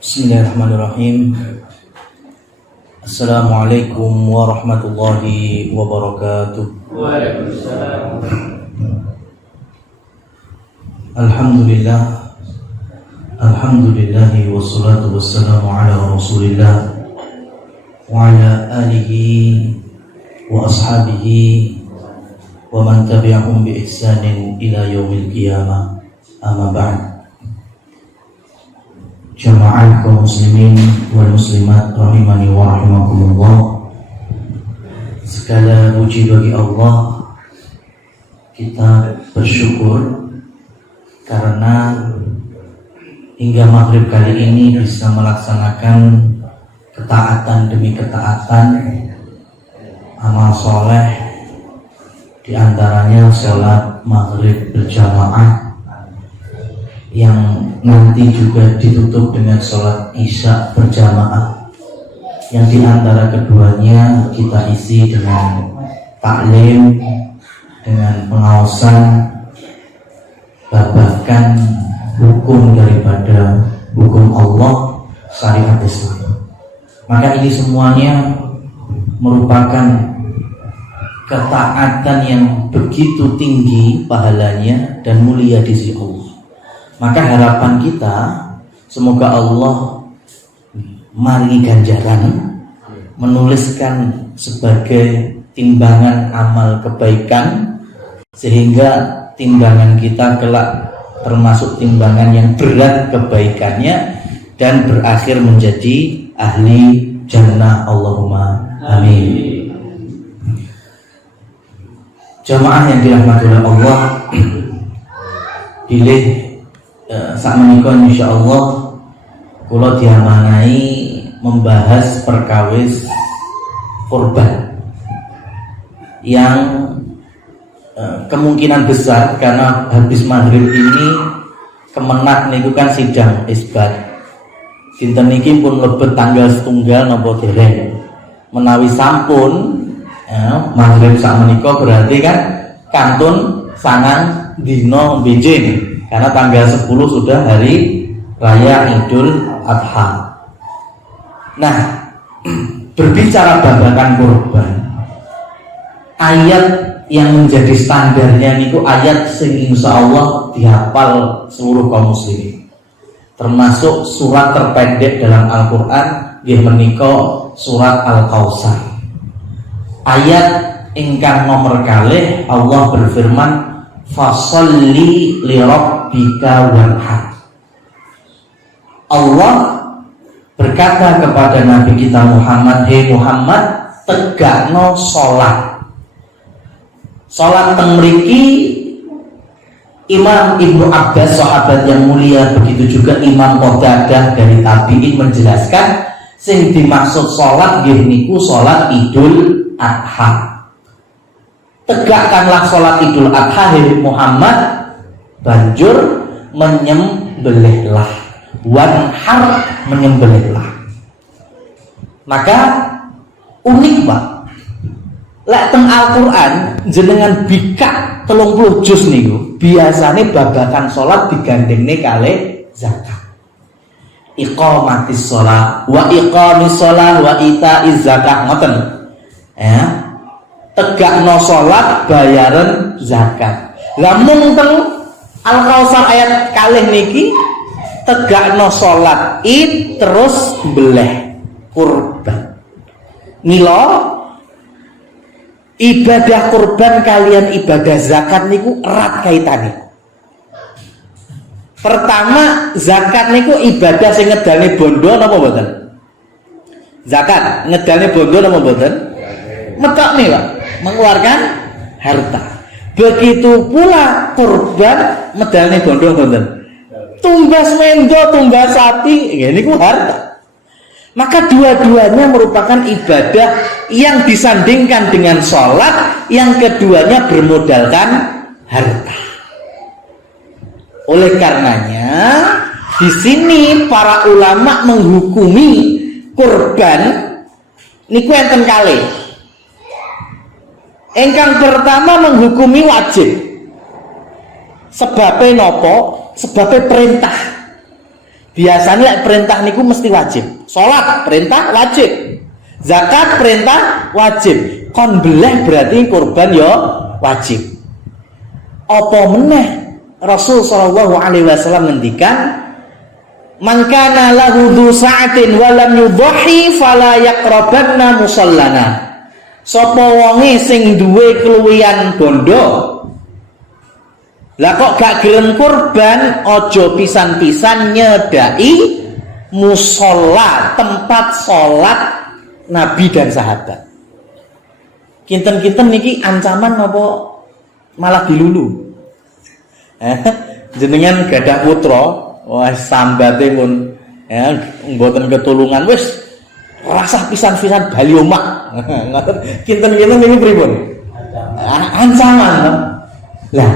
Bismillahirrahmanirrahim. Assalamualaikum warahmatullahi wabarakatuh. Waalaikumsalam. Alhamdulillah. Alhamdulillahi wassalatu wassalamu ala rasulillah wa ala alihi wa ashabihi wa man tabi'ahum bi ihsanin ila yaumil qiyamah. Amma ba'd. Jamaah kaum muslimin wal muslimat rahimani wa rahimakumullah. Segala puji bagi Allah. Kita bersyukur karena hingga maghrib kali ini bisa melaksanakan ketaatan demi ketaatan, amal soleh, diantaranya sholat maghrib berjamaah yang nanti juga ditutup dengan sholat isya berjamaah, yang diantara keduanya kita isi dengan taklim, dengan pengawasan babakan hukum daripada hukum Allah, syariat Islam. Maka ini semuanya merupakan ketaatan yang begitu tinggi pahalanya dan mulia di sisi Allah. Maka harapan kita semoga Allah maringi ganjaran, menuliskan sebagai timbangan amal kebaikan, sehingga timbangan kita kelak termasuk timbangan yang berat kebaikannya dan berakhir menjadi ahli jannah. Allahumma amin. Jamaah yang dirahmati oleh Allah, pilih saat menikah insyaallah kula diamanai membahas perkawis kurban yang kemungkinan besar karena habis maghrib ini kemenak niku kan sidang isbat. Dinten niki pun lebet tanggal setunggal napa dereng. Menawi sampun maghrib sak menika berarti kan kantun sangang dina benjing. Karena tanggal 10 sudah hari Raya Idul Adha. Nah, berbicara babakan kurban, ayat yang menjadi standarnya niku ayat sing insyaallah dihafal seluruh kaum muslimin. Termasuk surat terpendek dalam Al-Qur'an nggih menika surat Al-Kautsar. Ayat ingkang nomor kalih Allah berfirman, fasholli li rabbika wanhar. Allah berkata kepada Nabi kita Muhammad, "Hei Muhammad, tegakno salat." Salat teng mriki Imam Ibnu Abbas sahabat yang mulia, begitu juga Imam Qatadah dari tabi'in menjelaskan sing dimaksud salat nggih niku salat Idul Adha. Tegakkanlah sholat Idul Adha, hai Muhammad, banjur menyembelihlah, wanhar, menyembelihlah. Maka unik Pak, lek teng Al-Quran jenengan bikak 30 juz niku biasane babakan sholat digandengne kalih zakat. Iqamatis sholat wa iqamis sholat wa itaiz zakat, ngoten ya. Tegakno salat bayaran zakat. Lamun teng Al-Kautsar ayat kalih niki tegakno salat id terus beleh kurban. Mila ibadah kurban kalian ibadah zakat niku erat kaitane. Pertama, zakat niku ibadah sing ngedalne bondo napa mboten? Zakat ngedalne bondo napa mboten? Metokne Pak, mengeluarkan harta. Begitu pula kurban medalne bondo mboten. Tumbas mendo, tumbas sapi, niku harta. Maka dua-duanya merupakan ibadah yang disandingkan dengan sholat, yang keduanya bermodalkan harta. Oleh karenanya di sini para ulama menghukumi kurban niku enten kalih. Engkang pertama menghukumi wajib. Sebabnya nopo? Sebabnya perintah. Biasanya lek perintah niku mesti wajib. Salat perintah wajib. Zakat perintah wajib. Kon beleh berarti kurban yo wajib. Apa meneh Rasul sallallahu alaihi wasallam ngendikan, "Man kana lahu dhu sa'atin wa lam yudhi fala yaqrabanna musallana." Sapa wonge sing duwe keluwihan bondo, lah kok gak gelem kurban, ojo pisan-pisan nyedai musola, tempat sholat Nabi dan sahabat. Kinten-kinten niki ancaman apa malah dilulu? Jenengan gadah putra, wah sambate pun ya mboten ketulungan, wis rasa pisan-pisan bali omak. Kinten-kinten niki pripun? Ancaman. Lah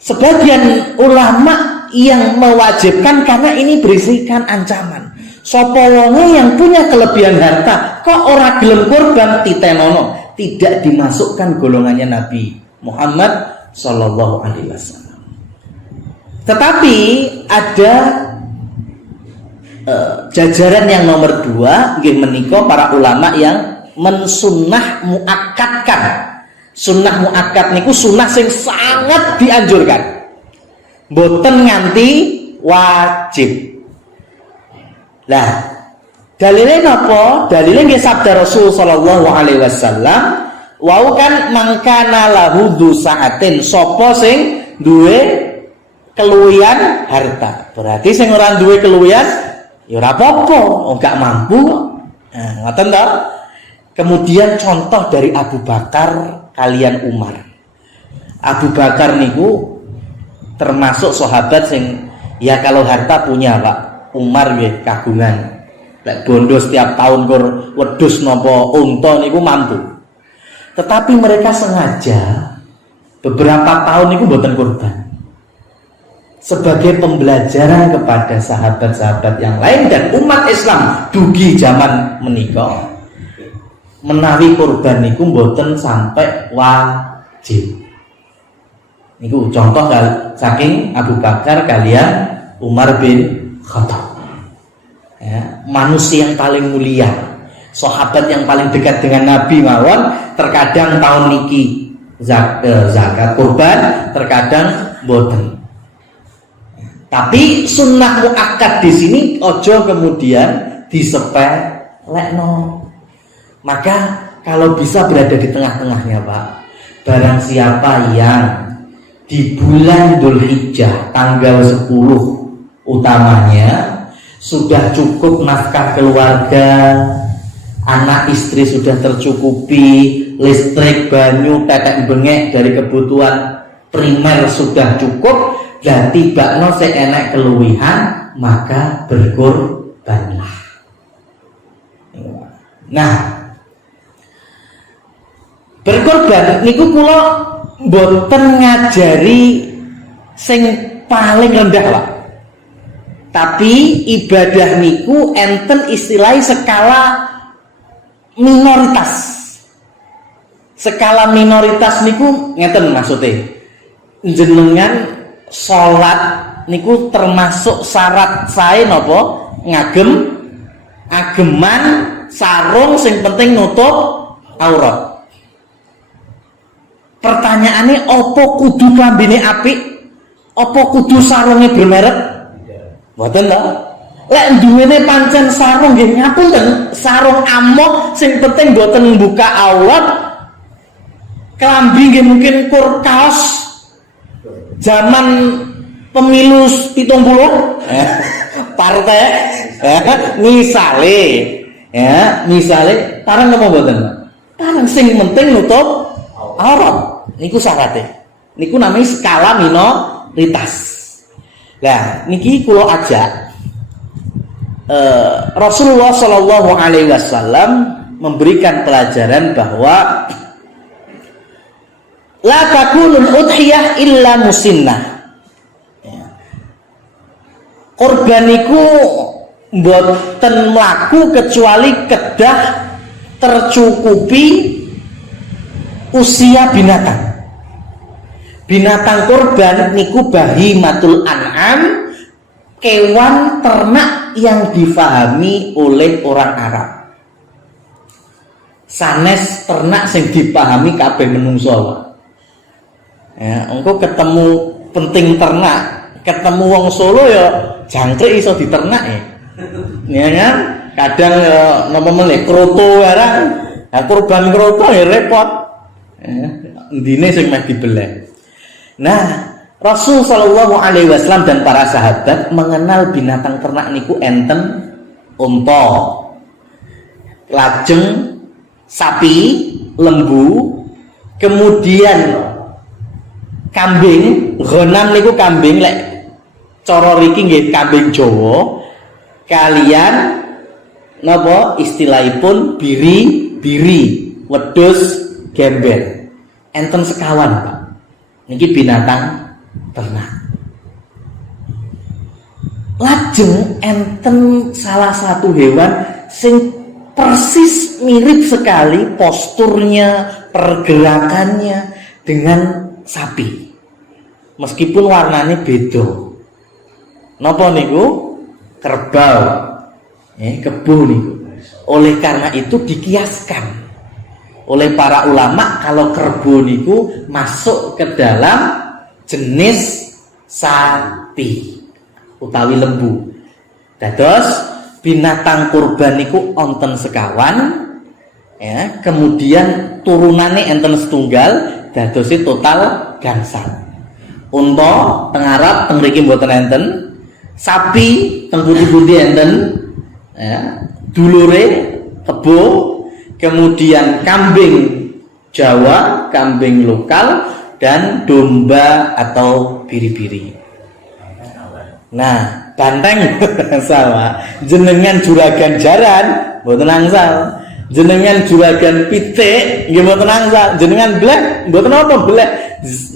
sebagian ulama yang mewajibkan karena ini berisikan ancaman. Sapa wonge yang punya kelebihan harta kok ora gelem kurban titenono, tidak dimasukkan golongannya Nabi Muhammad sallallahu alaihi wasallam. Tetapi ada jajaran yang nomor 2 nggih menika para ulama yang mensunnah muakkadkan. Sunnah muakkad niku sunnah sing sangat dianjurkan. Mboten nganti wajib. Lah, dalile napa? Dalile nggih sabda Rasul sallallahu alaihi wasallam, wau kan mangkana lahu dhu sa'atin, sapa sing duwe keluwihan harta. Berarti sing ora duwe keluwihan ya ora apa-apa, gak mampu. Nah, ngoten to. Kemudian contoh dari Abu Bakar kalian Umar. Abu Bakar niku termasuk sahabat sing ya kalau harta punya Pak. Umar nggih kagungan. Lek bondo setiap tahun kur wedhus napa unta niku mampu. Tetapi mereka sengaja beberapa tahun niku mboten kurban. Sebagai pembelajaran kepada sahabat-sahabat yang lain dan umat Islam dugi zaman menika, menawi kurban niku mboten sampai wajib. Niku contoh saking Abu Bakar kalian Umar bin Khattab. Ya, manusia yang paling mulia, sahabat yang paling dekat dengan Nabi mawon, terkadang tahun niki zakat kurban, terkadang mboten. Tapi sunnah muakkad di sini ojo kemudian disepelekno. Maka kalau bisa berada di tengah-tengahnya Pak. Barang siapa yang di bulan Dzulhijjah tanggal 10 utamanya sudah cukup nafkah keluarga, anak istri sudah tercukupi, listrik, banyu, tetek bengek dari kebutuhan primer sudah cukup, dan tibakno seenek keluwihan, maka berkurbanlah. Nah, berkorban niku kula mboten ngajari sing paling rendah Pak. Tapi ibadah niku enten istilahnya skala minoritas. Skala minoritas niku ngeten maksudnya. Jenengan salat niku termasuk syarat sae napa? Ageman sarung sing penting nutup aurat. Pertanyaannya, opo kudu klambine apik? Opo kudu sarunge bermerek? Mboten to. Lek duwene pancen sarung nggih ngapunten, sarung amok sing penting mboten mbuka aurat. Klambi nggih mungkin kur kaos zaman pemilu 70 partai misale parang apa mboten? Parang sing penting nutup aurat. Niku syaratnya. Niku namanya skala minoritas. Nah, niki kula ajak Rasulullah Shallallahu Alaihi Wasallam memberikan pelajaran bahwa la takunul udhiyah illa musinnah. Kurban niku mboten mlaku kecuali kedah tercukupi usia binatang. Binatang kurban niku bahimatul an'am, kewan ternak yang difahami oleh orang Arab. Sanes ternak sing dipahami kabeh menungso. Ya, engko ketemu penting ternak, ketemu wong Solo ya jangkrik iso diternak ya. Ya kan? Kadang napa meneh kroto barang. Nah, kurban kroto ya repot. Ya, ndine sing meh dibeleh. Nah, Rasul sallallahu alaihi wasallam dan para sahabat mengenal binatang ternak niku enten unta, lajeng sapi, lembu, kemudian kambing. Ghanam niku kambing lek cara riki nggih kambing Jawa. Kalian napa istilahipun biri, wedhus, gembel. Enten sekawan, Pak. Niki binatang ternak. Lajeng enten salah satu hewan sing persis mirip sekali posturnya, pergerakannya dengan sapi. Meskipun warnanya beda. Napa niku? Kerbau. Kebo niku. Oleh karena itu dikiaskan oleh para ulama kalau kerbau niku masuk ke dalam jenis sapi utawi lembu. Dados binatang kurban niku onten sekawan, ya, kemudian turunane enten setunggal, dadosi total gangsal. Unta teng Arab teng mriki mboten enten, sapi teng pundi-pundi enten, ya, dulure kebo, kemudian kambing Jawa, kambing lokal, dan domba atau biri-biri. Nah, banteng sama jenengan juragan jaran mboten angsal, jenengan juragan pitik nggih mboten angsal, jenengan blek mboten apa blek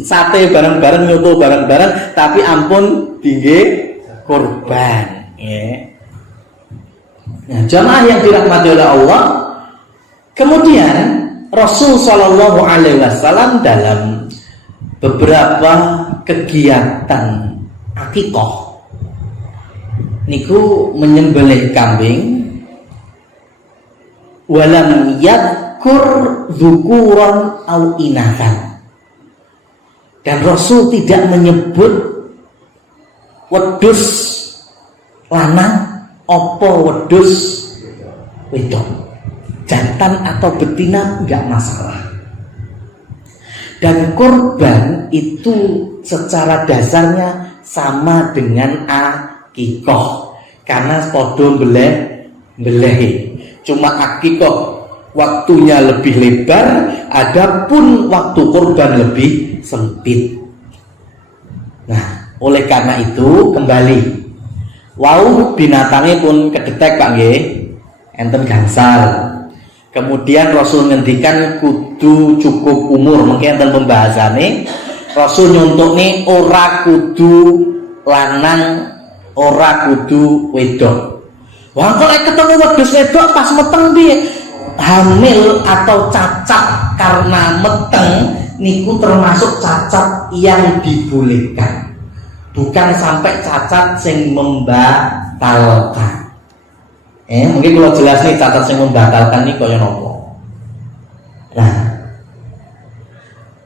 sate bareng-bareng, nyoto bareng-bareng, tapi ampun tinggi kurban nggih. Nah, jamaah yang dirahmati oleh Allah, kemudian Rasul sallallahu alaihi wasallam dalam beberapa kegiatan akikah niku menyembelih kambing, walam yadkur dzukuran au inathan, dan Rasul tidak menyebut wedhus lanang apa wedhus wedok, jantan atau betina enggak masalah. Dan kurban itu secara dasarnya sama dengan akikah, karena podo mbeleh. Cuma akikah waktunya lebih lebar, adapun waktu kurban lebih sempit. Nah, oleh karena itu kembali, wau binatangnya pun kedetek Pak nggih, enten gangsal. Kemudian Rasul ngendikan kudu cukup umur, mungkin enten pembahasane. Rasul nyontok ora kudu lanang, ora kudu wedok. Wah, kok ketemu wedhus wedok pas meteng piye? Hamil atau cacat karena meteng niku termasuk cacat yang dibolehkan. Bukan sampai cacat sing membatalkan. Mungkin kalau jelas nih cacat yang membatalkan nih kaya nopo. Nah,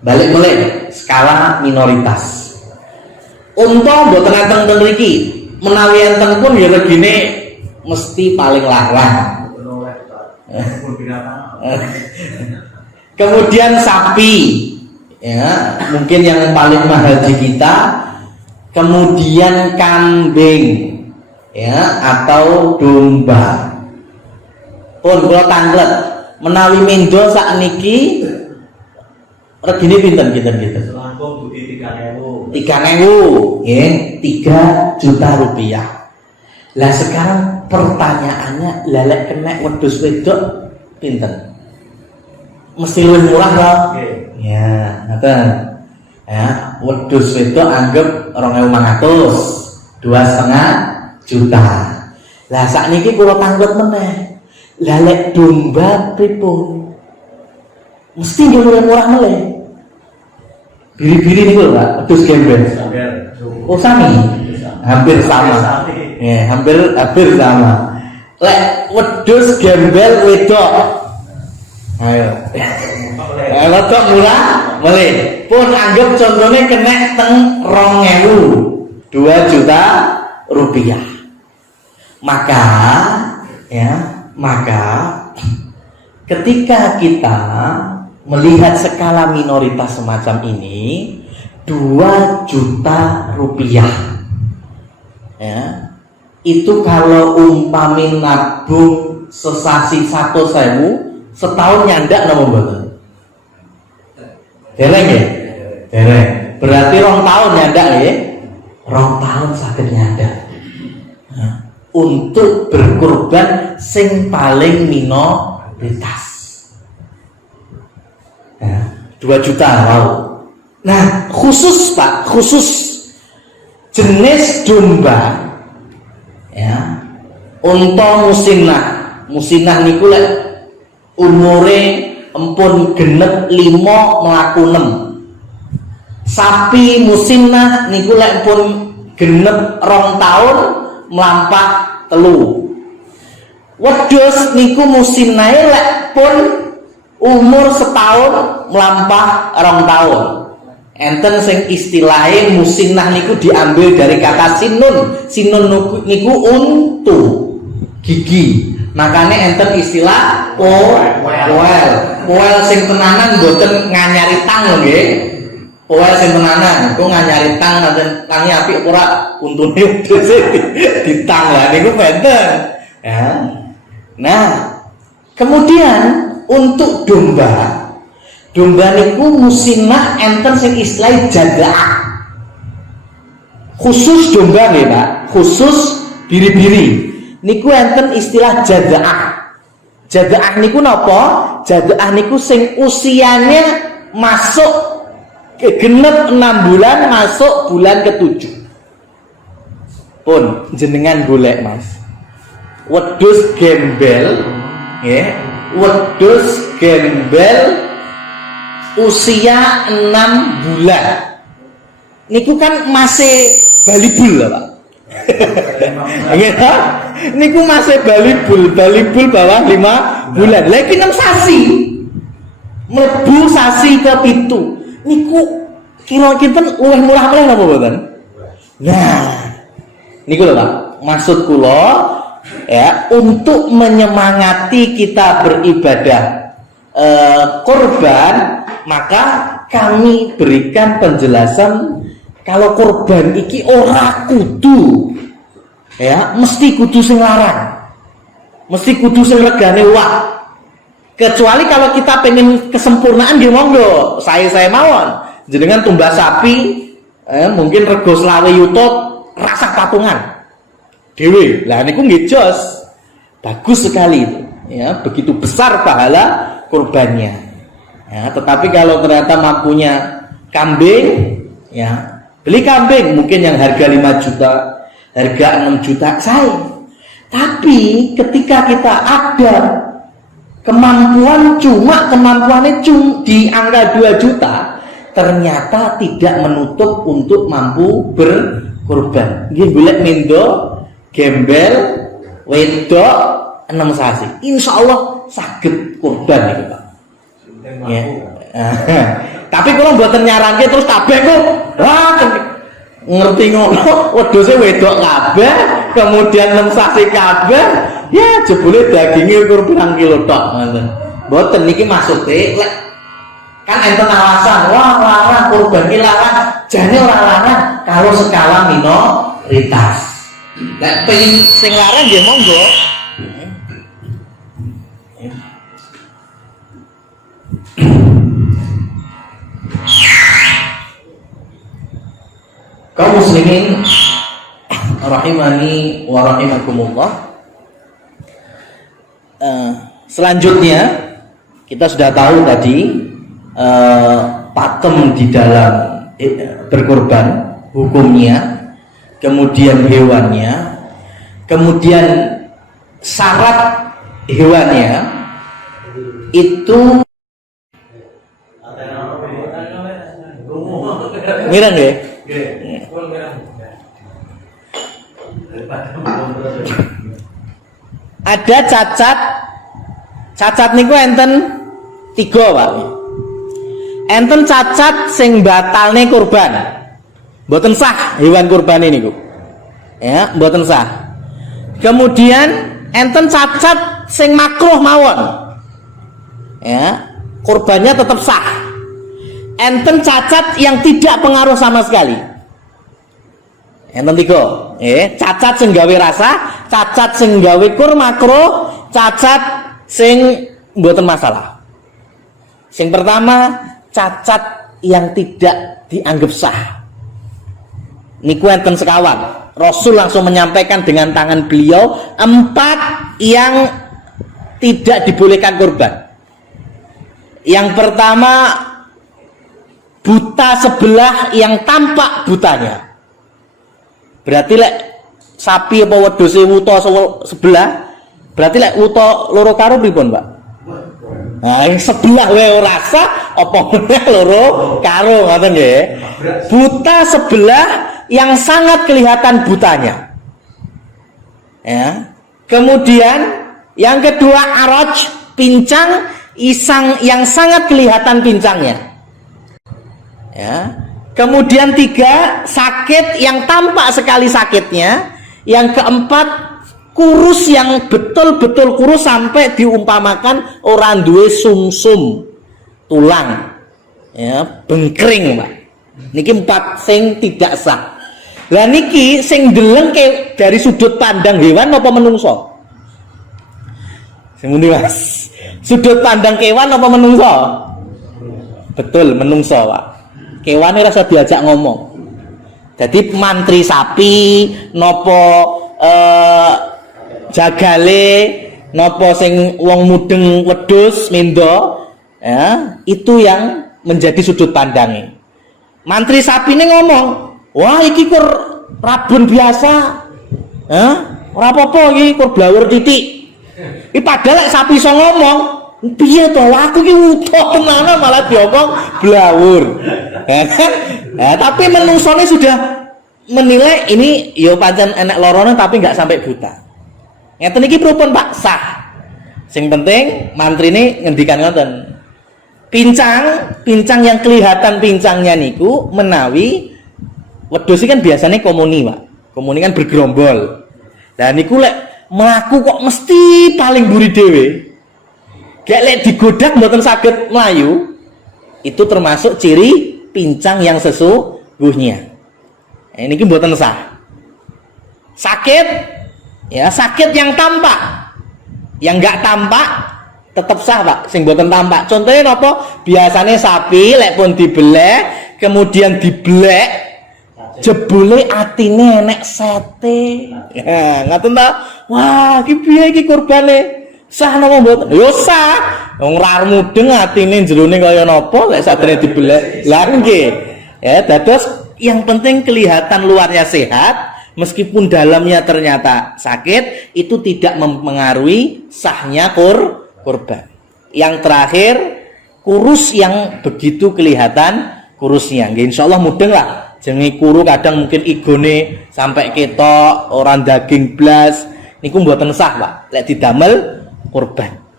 balik skala minoritas. Unta mboten enten ten mriki, menawi enten pun ya regine mesti paling larang. Kemudian sapi, ya, mungkin yang paling mahal di kita. Kemudian kambing, ya, atau domba. Pun kula tanglet menawi mendo sakniki regine pinten gitu. Langkung budi 3.000. 3.000, nggih, 3 juta rupiah. Lah sekarang pertanyaannya, lelek kena wedhus wedok pinten? Mesti luwih murah lho. Ya, ngoten. Ya, wedhus wedok anggap 2.500, 2,5 juta. Lah sakniki kula tanglet meneh. Lah lek domba pripun? Mesti luwih murah meneh. Biri-biri niku lho, Pak, wedhus gembel. Oh sami. hampir sama. Ya, hampir sama. Lek wedhus gembel wedok. Ayo. Wedok murah melih. Pun anggap contohnya kena teng 2.000, 2 juta rupiah. Maka ketika kita melihat skala minoritas semacam ini, 2 juta rupiah, ya, itu kalau umpami nabung sesasi 1.000 setahun nyandak napa mboten? Dereng ya? Dereng. Berarti 2 tahun nyandak ya? 2 tahun saged nyandak. Nah, untuk berkorban sing paling minoritas. Nah, 2 juta wow. Nah, khusus Pak, khusus jenis domba, ya, unta musinah niku lek umure empun genep 5 mlaku 6. Sapi musinah niku lek pun genep 2 tahun mlampah 3. Wedhus niku musinahe lek pun umur setahun mlampah 2 tahun. Enten sing istilahnya musinah niku diambil dari kata sinun. Sinun niku untu gigi. Makanya enten istilah poel sing tenanan mboten nganyari tang nggih. Poel sing tenanan iku nganyari tang nanten tangi apik ora untune ditang lah niku benten. Ya. Nah, kemudian untuk domba niku musinah enten sing istilah jadaah. Khusus domba nggih Pak, khusus biri-biri niku enten istilah jadaah. Jadaah niku napa? Jadaah niku sing usianya masuk genep 6 bulan, masuk bulan ke-7. Pun jenengan golek Mas. Wedhus gembel nggih, wedhus gembel usia 6 bulan niku kan masih balibul lah Pak. Niku masih balibul bawah 5 bulan. Lagi 6 sasi mlebu sasi ke-7 niku kira-kira luwih murah meneh napa mboten? Nah, niku lho Pak, maksud kula ya, untuk menyemangati kita beribadah korban, maka kami berikan penjelasan kalau korban iki ora kudu ya, mesti kudu sing larang, mesti kudu sing regane wak. Kecuali kalau kita pengen kesempurnaan nggih monggo, saya mawon jenengan tumbas sapi mungkin rego 20 yuta rasa patungan dewe. Lah niku nggih jos. Bagus sekali itu. Ya, begitu besar pahala kurbannya. Ya, tetapi kalau ternyata mampunya kambing, ya, beli kambing mungkin yang harga 5 juta, harga 6 juta saya. Tapi ketika kita ada kemampuannya cuma di angka 2 juta, ternyata tidak menutup untuk mampu berkorban. Nggih golek mendo gembel wedok 6 sasi. Insyaallah saged kurban niku Pak. Ya. Tapi kalau mboten nyaranke terus kabeh kok ngerti ngono wedhuse wedok kabeh, kemudian 6 sasi kabeh, ya jebule daginge ukur pirang kilo tok ngoten. Mboten niki maksude lek kan enten alasan, wah larang kurban iki larang. Jane ora larang kalau skala minoritas. Lek pengen sing larang nggih monggo. Kaum muslimin rahimani wa rahimakumullah. Selanjutnya kita sudah tahu tadi pakem di dalam berkorban, hukumnya, kemudian hewannya, kemudian syarat hewannya itu mirang ya. Ada cacat niku enten 3, Pak. Enten cacat sing batalne kurban. Mboten sah hewan kurban niku. Ya, mboten sah. Kemudian enten cacat sing makruh mawon. Ya, kurbannya tetap sah. Enten cacat yang tidak pengaruh sama sekali. Enten 3. Cacat sing gawe rasa, cacat sing gawe kur makruh, cacat sing mboten masalah. Sing pertama, cacat yang tidak dianggap sah. Niku enten sekawan. Rasul langsung menyampaikan dengan tangan beliau 4 yang tidak dibolehkan kurban. Yang pertama, buta sebelah yang tampak butanya. Berarti lek sapi apa wedhuse wuta sebelah, berarti lek wuta loro karo pripun, Pak? Nah, yang sebelah wae ora sah apa meneh loro karo, ngoten nggih. Buta sebelah yang sangat kelihatan butanya. Ya. Kemudian yang kedua araj, pincang yang sangat kelihatan pincangnya. Ya. Kemudian 3, sakit yang tampak sekali sakitnya. Yang keempat, kurus yang betul-betul kurus sampai diumpamakan orang duwe sumsum tulang. Ya, bengkring, Pak. Niki 4 sing tidak sah. Lah niki sing deleng dari sudut pandang hewan apa menungso? Sing ngendi, Mas? Sudut pandang kewan apa menungso? Betul, menungso, Pak. Kewane rasa diajak ngomong. Jadi mantri sapi, nopo jagale, nopo sing wong mudeng wedhus mendo, ya, itu yang menjadi sudut pandangnya. Mantri sapi ini ngomong, wah iki kur rabun biasa, ora apa-apa iki kur blawur titik. Iki padahal sapi iso ngomong, piye to aku iki utuh tenanan malah diomong blawur. Tapi menungsone sudah menilai ini yo pancen enek lorone tapi nggak sampai buta. Ngeten iki pripun, Pak? Sah. Sing penting mantrine ngendikan ngoten. Pincang yang kelihatan pincangnya niku menawi wedhus kan biasanya komuni, Pak. Komuni kan bergerombol. Lah niku lek mlaku kok mesti paling mburi dhewe. Gek lek digodak mboten saged mlayu. Itu termasuk ciri pincang yang sesungguhnya. Ini mboten sah. Sakit, ya sakit yang tampak. Yang enggak tampak tetap sah, Pak. Sing mboten tampak. Contohnya napa? Biasanya sapi lek pun dibelek, kemudian diblek, jebule atine enek sete. Ya, ngaten ta? Wah, iki piye iki kurbane? Sah napa mboten? Yo sah. Wong rar mudeng atine jerone kaya napa lek sadene dibelek. Lah nggih. Ya, dados yang penting kelihatan luarnya sehat meskipun dalamnya ternyata sakit, itu tidak mempengaruhi sahnya kurban. Yang terakhir, kurus yang begitu kelihatan kurusnya. Nggih insyaallah mudeng lah. Jenenge kuru kadang mungkin igone sampai ketok, orang daging blas, niku mboten sah, Pak. Lek didamel kurban.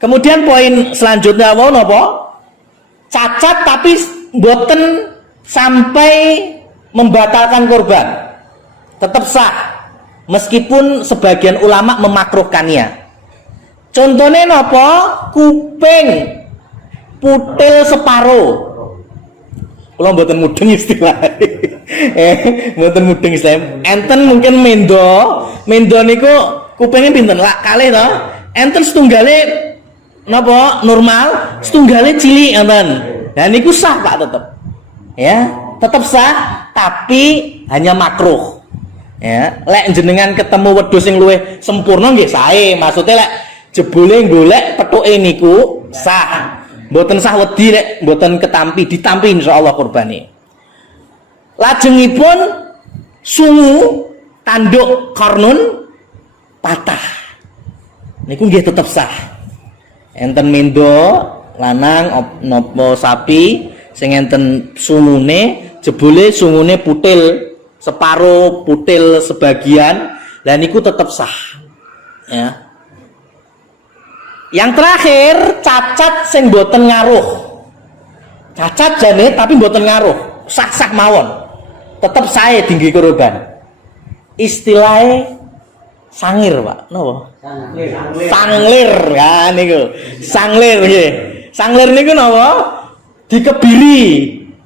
Kemudian poin selanjutnya mau napa? Cacat tapi mboten sampai membatalkan kurban. Tetap sah meskipun sebagian ulama memakruhkannya. Contohnya napa? Kuping putil separo. Kula mboten mudeng istilah. Mboten mudeng istilah. Enten mungkin mendo niku kupingnya pinten? Lak kalih to. Enten setunggale napa normal, setunggale cilik ngoten. Nah niku sah, Pak, tetep. Ya, tetap sah tapi hanya makruh. Ya, lek jenengan ketemu wedhus sing luwih sempurna nggih sae. Maksudnya lek jebule golek pethuke niku sah. Mboten sah wedi lek mboten ditampi insyaallah kurbane. Lajengipun sungu tanduk kornun patah. Niku nggih tetep sah. Enten mendo lanang nopo sapi sing enten sungune jebule sungune putil separuh, putil sebagian, lah niku tetap sah. Ya. Yang terakhir, cacat sing boten ngaruh. Cacat jane tapi boten ngaruh, sah-sah mawon. Tetap saya tinggi kurban. Istilahnya sangir, Pak. Napa? Sanglir. Ya niku. Sanglir nggih. Sanglir niku napa? Dikebiri.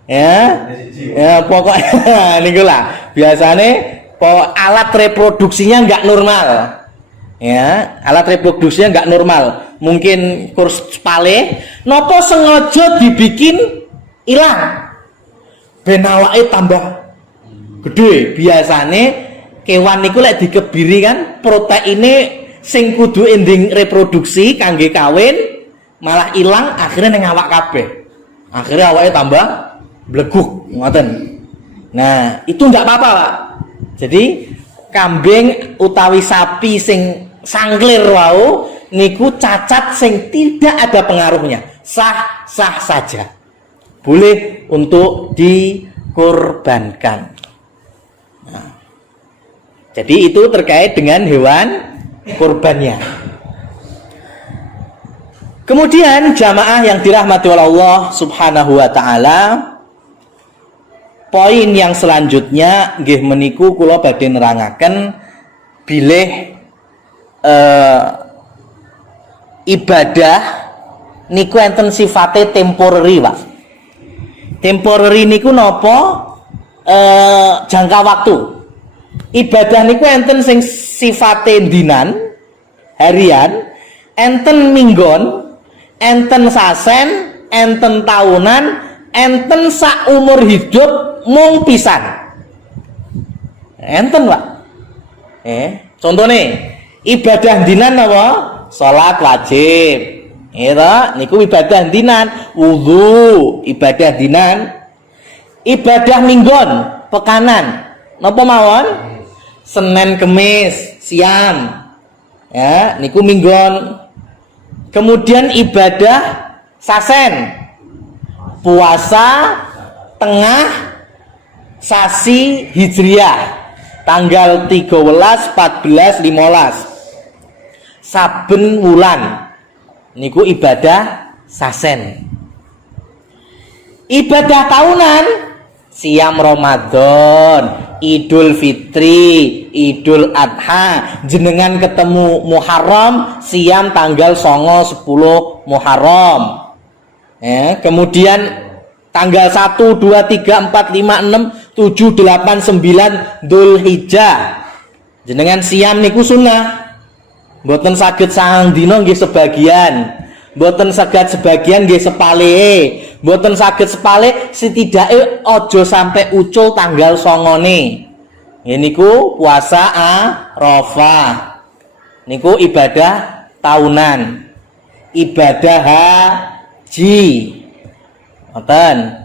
Ya. Ya pokoknya niku lah. Biasane alat reproduksinya enggak normal. Ya, alat reproduksinya enggak normal. Mungkin kurs pale nopo sengaja dibikin hilang. Ben awake tambah gede. Biasane kewan niku lek dikebiri kan proteine sing kudu ending reproduksi kangge kawin malah ilang, akhirnya ning awak kabeh. Akhirnya awake tambah bleguk ngoten. Nah, itu enggak apa-apa, Pak. Jadi kambing utawi sapi sing sangklir wau niku cacat sing tidak ada pengaruhnya. Sah-sah saja. Boleh untuk dikorbankan. Nah, jadi itu terkait dengan hewan kurbannya. Kemudian jamaah yang dirahmati oleh Allah Subhanahu wa taala, poin yang selanjutnya nggih meniku kula badhe nerangaken bilih ibadah niku enten sifate temporary, Pak. Temporary niku napa? Jangka waktu. Ibadah niku enten sing sifate dinan, harian, enten minggon, enten sasen, enten tahunan, enten sak umur hidup mung pisan. Enten, Pak. Contohnya ibadah dinan apa? Salat wajib. Niku ibadah dinan, wudu, ibadah dinan. Ibadah minggon, pekanan. Napa mawon? Senin Kemis, siam. Ya, niku minggon. Kemudian ibadah sasen. Puasa tengah sasi Hijriah. Tanggal 13, 14, 15. Saben wulan. Niku ibadah sasen. Ibadah tahunan, siam Ramadan, Idul Fitri, Idul Adha, jenengan ketemu Muharram, siam tanggal 9, 10 Muharram. Ya, kemudian tanggal 1, 2, 3, 4, 5, 6, 7, 8, 9 Dzulhijjah. Jenengan siam niku sunnah. Mboten saged sangang dina nggih sebagian, mboten saged sebagian nggih sepale, mboten saged sepale setidake aja sampai ucul tanggal 9. Nggih niku puasa Arafah. Niku ibadah tahunan. Ibadah haji. Ngoten.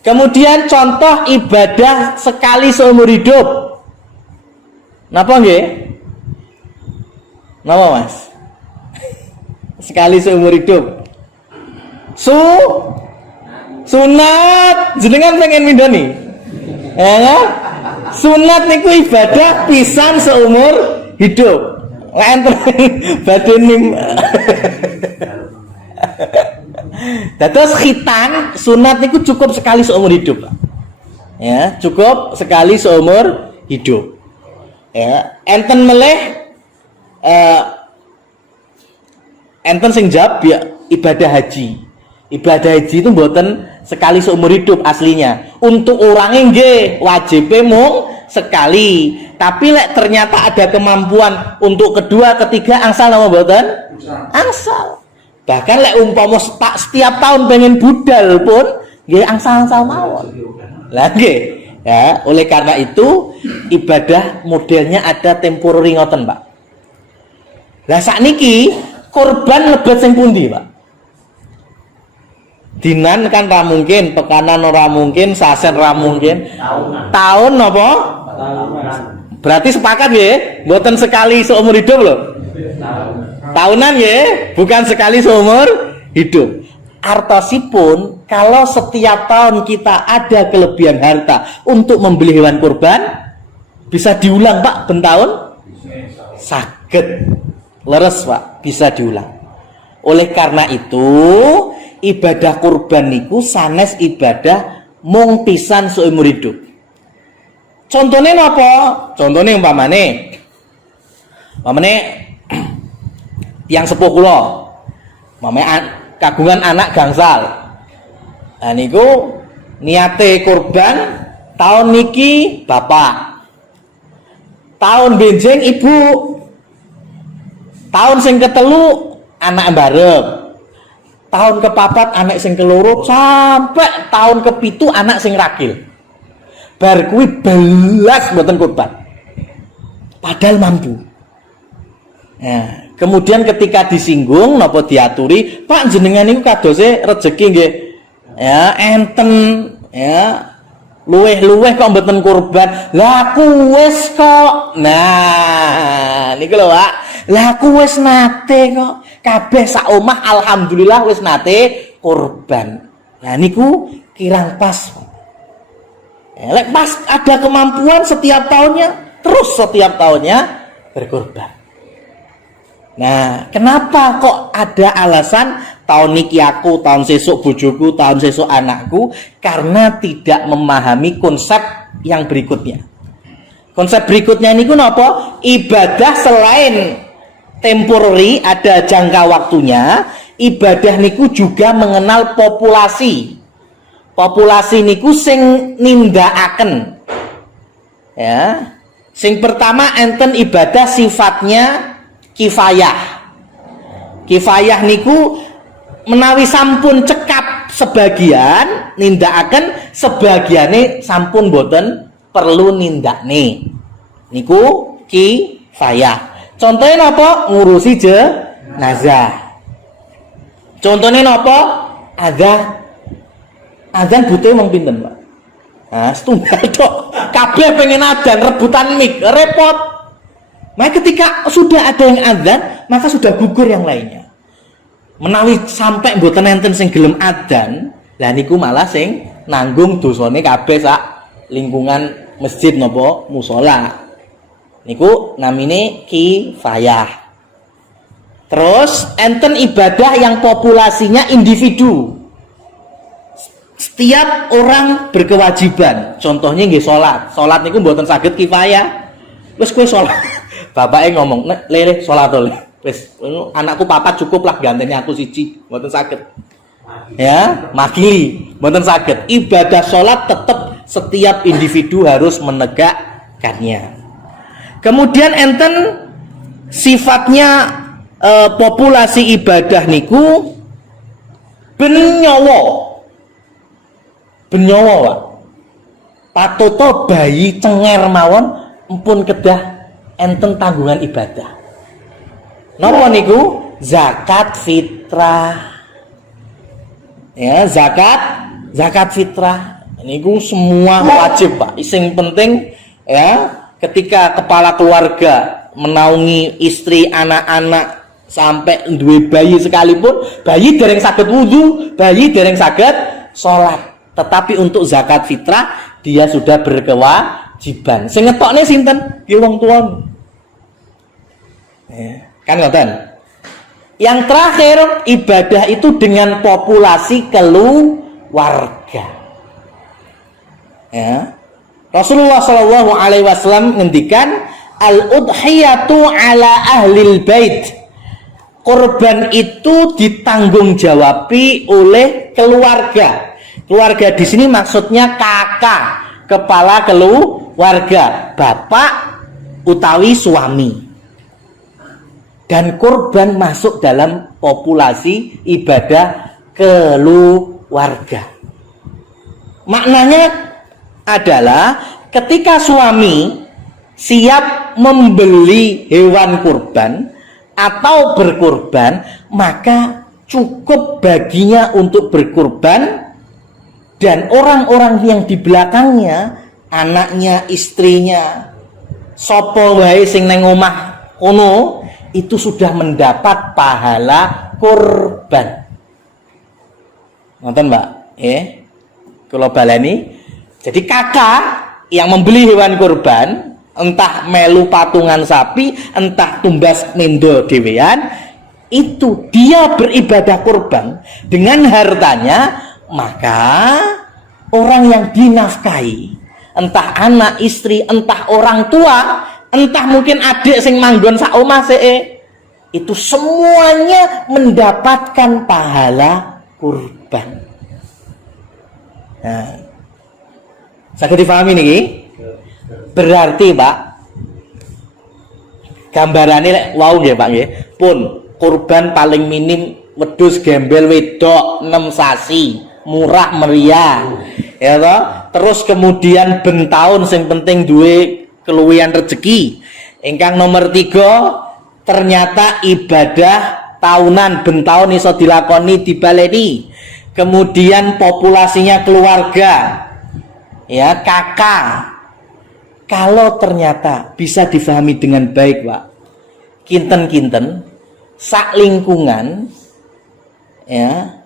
Kemudian contoh ibadah sekali seumur hidup. Napa nggih? Napa, Mas? Sekali seumur hidup. Sunat. Jenengan pengen mindoni? Ya, sunat niku ibadah pisan seumur hidup. Enten badhe nim. Dados khitan sunat niku cukup sekali seumur hidup, Pak. Ya, cukup sekali seumur hidup. Ya, enten meleh enten sing jawab ya ibadah haji. Ibadah haji itu mboten sekali seumur hidup aslinya. Untuk orangnya nggih wajibe mung sekali. Tapi lek ternyata ada kemampuan untuk kedua, ketiga angsal napa mboten? Angsal. Bahkan lek umpama setiap tahun pengen budal pun nggih angsal-angsal mawon. Lah nggih. Ya, oleh karena itu ibadah modelnya ada temporary ngoten, Pak. Lah sakniki korban lebet sing pundi, Pak? Dinan kan ra mungkin, pekanan ora mungkin, sasen ra mungkin. Tahun napa? Berarti sepakat nggih, mboten sekali seumur hidup loh. Tahunan nggih, bukan sekali seumur hidup. Artosipun kalau setiap tahun kita ada kelebihan harta untuk membeli hewan kurban, Bisa diulang Pak ben taun? Saged. Leres Pak, bisa diulang. Oleh karena itu, ibadah kurban niku sanes ibadah mung pisan seumur hidup. Contohnya apa? Contohnya umpamane tiang sepuh kula, kagungan anak gangsal. Nah niku niate kurban tahun niki bapak, tahun benjing ibu, tahun sing ketelu anak barep, tahun kepapat anak sing keloro, sampai tahun kepitu anak sing ragil. Bar kuwi belas mboten kurban. Padahal mampu. Nah, kemudian ketika disinggung napa diaturi, Pak jenengan niku kadose rejeki nggih. Ya, enten ya. Luweh-luweh kok mboten kurban. Lah aku wis kok. Nah, niku lho, Pak. Lah aku wis nate kok. Kabeh sak omah alhamdulillah wis nate kurban. Lah niku kirang pas. Lek pas ada kemampuan setiap tahunnya, terus setiap tahunnya berkurban. Nah, kenapa kok ada alasan tahun niki aku, tahun sesuk bojoku, tahun sesuk anakku? Karena tidak memahami konsep yang berikutnya. Konsep berikutnya ini napa? Ibadah selain temporary, ada jangka waktunya, ibadah niku juga mengenal populasi. Populasi niku sing nindakaken. Ya. Sing pertama enten ibadah sifatnya kifayah. Kifayah niku menawi sampun cekap sebagian nindakaken, sebagiane sampun boten perlu nindakne. Niku kifayah. Contohnya napa? Ngurusi jenazah. Contohnya napa? Adzan butuh wong pinten, Pak? Nah, setunggal tok. Kabeh pengen adzan, rebutan mic, repot. Maka ketika sudah ada yang adzan, maka sudah gugur yang lainnya. Menawi sampai mboten enten sing gelem adzan, lah niku malah sing nanggung dosane kabeh sak lingkungan masjid napa musala. Niku namine kifayah. Terus enten ibadah yang populasinya individu. Setiap orang berkewajiban. Contohnya nggih salat. Salat niku mboten saged kifayah. Wis kowe salat. Bapake ngomong, "Nek lere salat to." Wis anakku papat cukup lah gantene aku siji. Mboten saged. Ya, makili, mboten saged. Ibadah salat tetap setiap individu harus menegakkannya. Kemudian enten sifatnya populasi ibadah niku benyowo, Pak. Patoto bayi cenger mawon empun kedah enten tanggungan ibadah. Napa niku? Zakat fitrah. Ya, zakat fitrah. Niku semua wajib, Pak. Sing penting ya, ketika kepala keluarga menaungi istri, anak-anak sampai duwe bayi sekalipun, bayi dereng saged wudu, bayi dereng saged salat. Tetapi untuk zakat fitrah dia sudah berkewajiban. Sing ngetokne sinten? Ki wong tuwa. Kan ngoten. Yang terakhir, ibadah itu dengan populasi keluarga. Ya. Rasulullah Shallallahu alaihi wasallam ngendikan al-udhiyatu ala ahlil bait. Korban itu ditanggung-jawabi oleh keluarga. Keluarga di sini maksudnya kakak, kepala keluarga, bapak utawi suami. Dan korban masuk dalam populasi ibadah keluarga. Maknanya adalah ketika suami siap membeli hewan kurban atau berkurban, maka cukup baginya untuk berkurban. Dan orang-orang yang di belakangnya, anaknya, istrinya, sopo wae sing neng omah kono, itu sudah mendapat pahala kurban. Nonton Mbak, kalau baleni, jadi kakak yang membeli hewan kurban entah melu patungan sapi, entah tumbas mendo dewean, itu dia beribadah kurban dengan hartanya, maka orang yang dinafkahi, entah anak, istri, entah orang tua, entah mungkin adik sing manggon sak omah itu semuanya mendapatkan pahala kurban. Nah, saged difahami niki? Berarti Pak, gambarannya wow nggih Pak nggih. Pun kurban paling minim wedhus gembel wedok 6 sasi, murah meriah. Ya toh? Terus kemudian ben taun sing penting duwe keluwihan rezeki. Ingkang nomor 3, ternyata ibadah tahunan ben taun iso dilakoni dibaleni. Kemudian populasinya keluarga, ya kakak. Kalau ternyata bisa difahami dengan baik Pak, kinten-kinten sak lingkungan, ya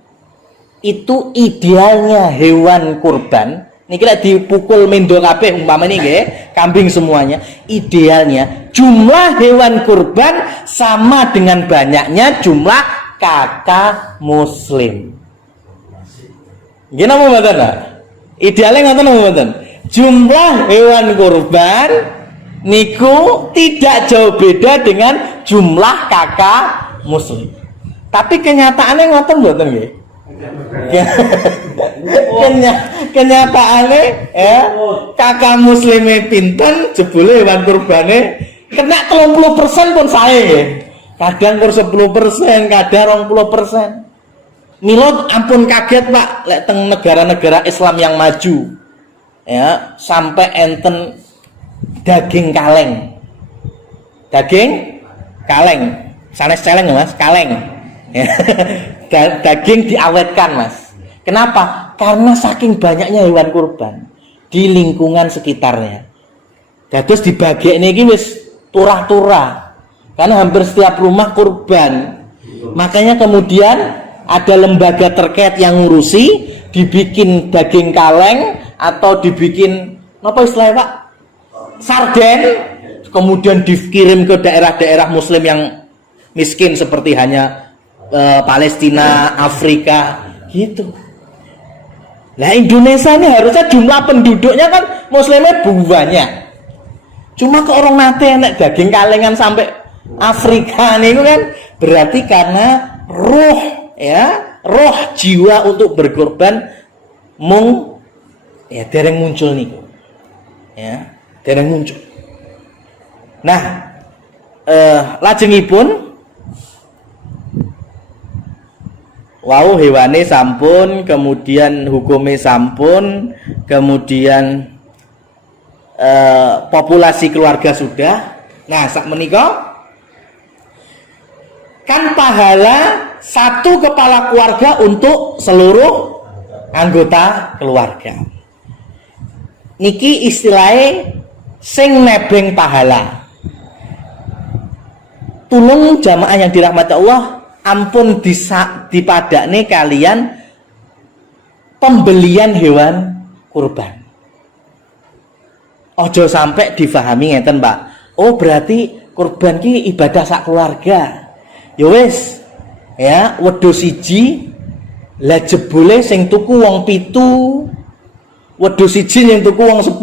itu idealnya hewan kurban. Niki lek dipukul mendo kabeh umpamane nggih, kambing semuanya, idealnya jumlah hewan kurban sama dengan banyaknya jumlah kakak muslim. Nggih napa mboten? Idealnya ngoten napa mboten? Jumlah hewan kurban niku tidak jauh beda dengan jumlah kakak muslim. Tapi kenyataannya ngoten mboten nggih? Kenyataannya ya kakak muslimnya pinten jebule hewan kurbane kena 30% pun saya ya. Kadang kur 10%, kadang 20%. Milo ampun kaget Pak lek teng negara-negara Islam yang maju. Ya, sampai enten daging kaleng. Daging kaleng. Sanes celeng Mas, kaleng. Ya. Daging diawetkan Mas. Kenapa? Karena saking banyaknya hewan kurban di lingkungan sekitarnya. Dados dibagekne iki wis turah-turah. Karena hampir setiap rumah kurban. Makanya kemudian ada lembaga terkait yang ngurusi, dibikin daging kaleng atau dibikin apa istilahnya Pak? Sarden, kemudian dikirim ke daerah-daerah muslim yang miskin seperti hanya Palestina, Afrika gitu. Nah Indonesia ini harusnya jumlah penduduknya kan muslimnya banyak. Cuma ke orang nate enak daging kalengan sampai Afrika nih kan berarti karena roh ya, roh jiwa untuk berkorban mung ya dereng muncul nih. Ya, dereng muncul. Nah, lajengipun wau hewane sampun, kemudian hukume sampun, kemudian populasi keluarga sudah. Nah, sak menika kan pahala satu kepala keluarga untuk seluruh anggota keluarga. Niki istilahnya sing nebeng pahala. Tulung jamaah yang dirahmati Allah, ampun dipadakne kalian pembelian hewan kurban. Ojo sampai difahami ngeten Pak. Oh berarti kurban ki ibadah sak keluarga. Ya wis, ya wedhus siji lah jebule sing tuku wong 7, wedhus siji sing tuku wong 10.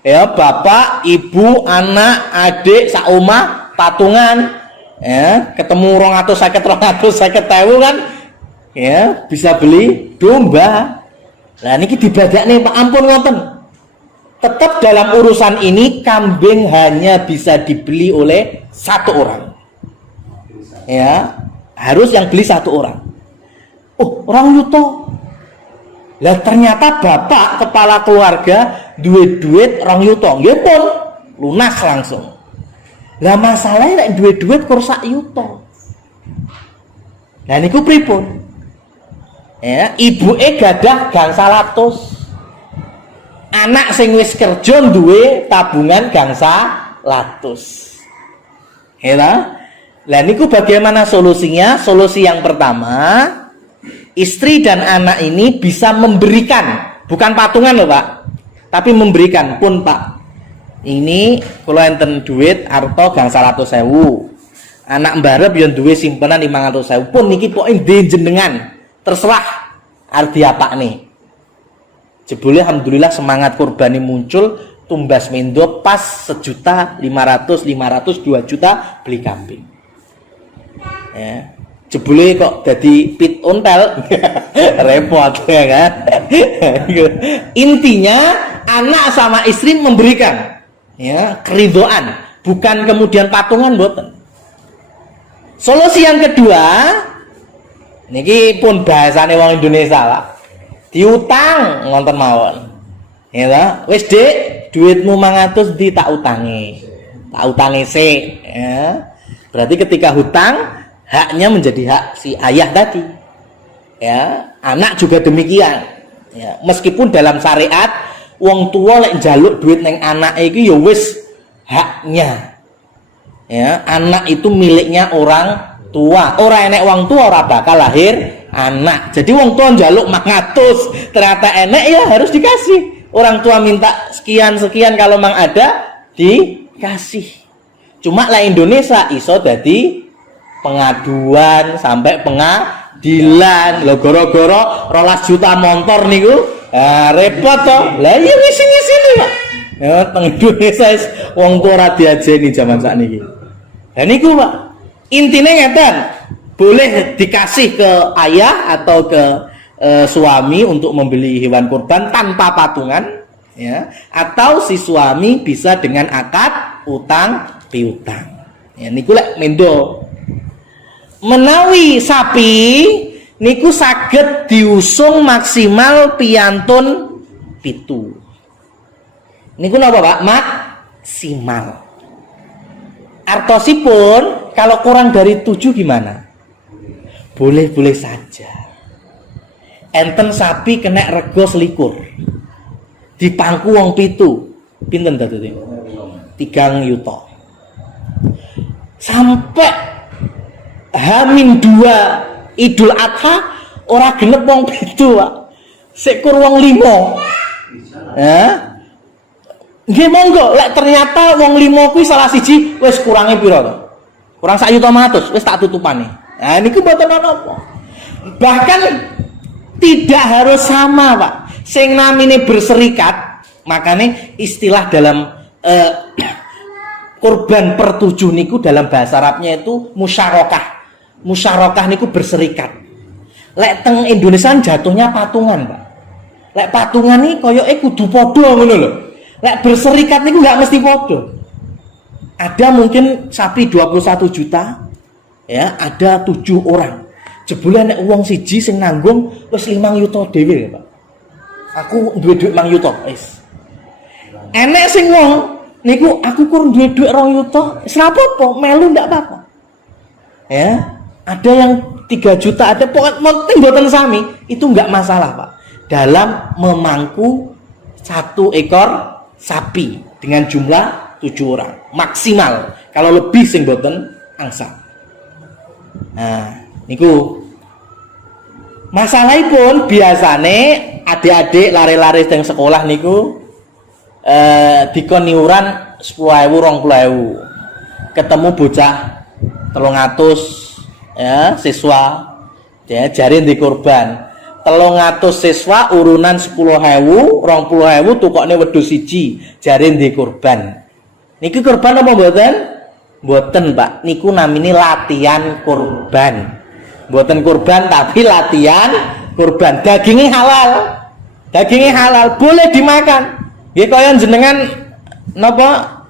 Ya bapak, ibu, anak, adik sak omah patungan. Ya, ketemu 250 kan ya bisa beli domba. Nah niki dibadakne Pak ampun ngoten. Tetap dalam urusan ini kambing hanya bisa dibeli oleh satu orang. Ya, harus yang beli satu orang. Oh, orang yuto. Lah ternyata bapak kepala keluarga duit orang yuto. Nggih pun lunas langsung. Lah masalahnya nek duit kur sak yuto. Lah niku pripun? Ya, ibuke gadah gangsal atus. Anak sing wis kerja duwe tabungan gangsal atus. Ya. Lah niku bagaimana solusinya? Solusi yang pertama, istri dan anak ini bisa memberikan, bukan patungan loh Pak, tapi memberikan pun Pak. Ini kula enten duit arta gangsal 100.000. Anak mbarep yo duwe simpenan 500.000. Pun niki pokoke ndhe jenengan. Terserah arep diapakne. Jebule alhamdulillah semangat kurbani muncul, tumbas mendo pas 1.500.000, 500, 2 juta beli kambing. Ya. Jebule kok jadi pit ontel. Repot ya kan. Intinya anak sama istri memberikan ya keridhaan, bukan kemudian patungan mboten. Solusi yang kedua niki pun bahasane wong Indonesia lah. Diutang ngonten mawon. Ya ta? Wis Dik, duitmu 500 di tak utangi. Tak utangi sik, ya. Berarti ketika hutang haknya menjadi hak si ayah tadi. Ya, anak juga demikian. Ya, meskipun dalam syariat wong tua lek njaluk duit neng anak iki ya wis haknya. Ya, anak itu miliknya orang tua. Ora enek wong tua ora bakal lahir anak. Jadi wong tua njaluk 500, ternyata enek ya harus dikasih. Orang tua minta sekian kalau mang ada dikasih. Cuma lah Indonesia iso dadi pengaduan sampai pengadilan. Lho goro-goro 12 juta motor niku. Repot toh. Lah iya ngisi-ngisini, Pak. Ya teng Indonesia wong tua ora diajeni zaman sakniki. Lah niku, Pak. Intine ngeten, boleh dikasih ke ayah atau ke suami untuk membeli hewan kurban tanpa patungan, ya. Atau si suami bisa dengan akad utang piutang. Ya niku lek mendo. Menawi sapi niku saged diusung maksimal piantun 7. Niku napa Pak? Maksimal. Artosipun kalau kurang dari 7 gimana? Boleh-boleh saja. Enten sapi kena rego 21. Dipangku wong 7. Pinten dadine? 3 yuta. Sampai H-2 Idul Adha ora genep wong 7, Pak. Sik kur wong 5. Ya. Nggih monggo, lek ternyata wong 5 kuwi salah siji wis kurange pira to? Kurang 1.100.000 wis tak tutupane. Nah niku mboten napa. Bahkan tidak harus sama, Pak. Sing namine berserikat, makanya istilah dalam kurban per 7 niku dalam bahasa Arabnya itu musyarakah. Musyarakah niku berserikat. Lek teng Indonesia jatuhnya patungan, Pak. Lek patungan nih koyoke kudu padha ngono lho. Lek berserikat niku nggak mesti padha. Ada mungkin sapi 21 juta, ya, ada 7 orang. Jebule nek wong siji sing nanggung wis 5 yuta dhewe, Pak. Aku duwe dhuwit 5 yuta, wis. Enek sing wong niku aku kur duwe dhuwit 2 yuta, wis ora apa-apa, melu ndak apa-apa. Ya, ada yang 3 juta, ada penting mboten sami, itu enggak masalah, Pak. Dalam memangku 1 ekor sapi dengan jumlah 7 orang maksimal. Kalau lebih sing boten angsal. Nah, niku masalahipun biasane adik-adik lari-lari teng sekolah niku dikon iuran 10.000 20.000. Ketemu bocah 300 ya siswa ya jare di kurban. 300 siswa urunan 10.000, 20.000 tukokne wedhus siji, jare ndek kurban. Niki kurban apa mboten? Mboten, Pak. Niku namine latihan kurban. Mboten kurban tapi latihan kurban. Dagingnya halal. Dagingnya halal, boleh dimakan. Nggih kaya jenengan napa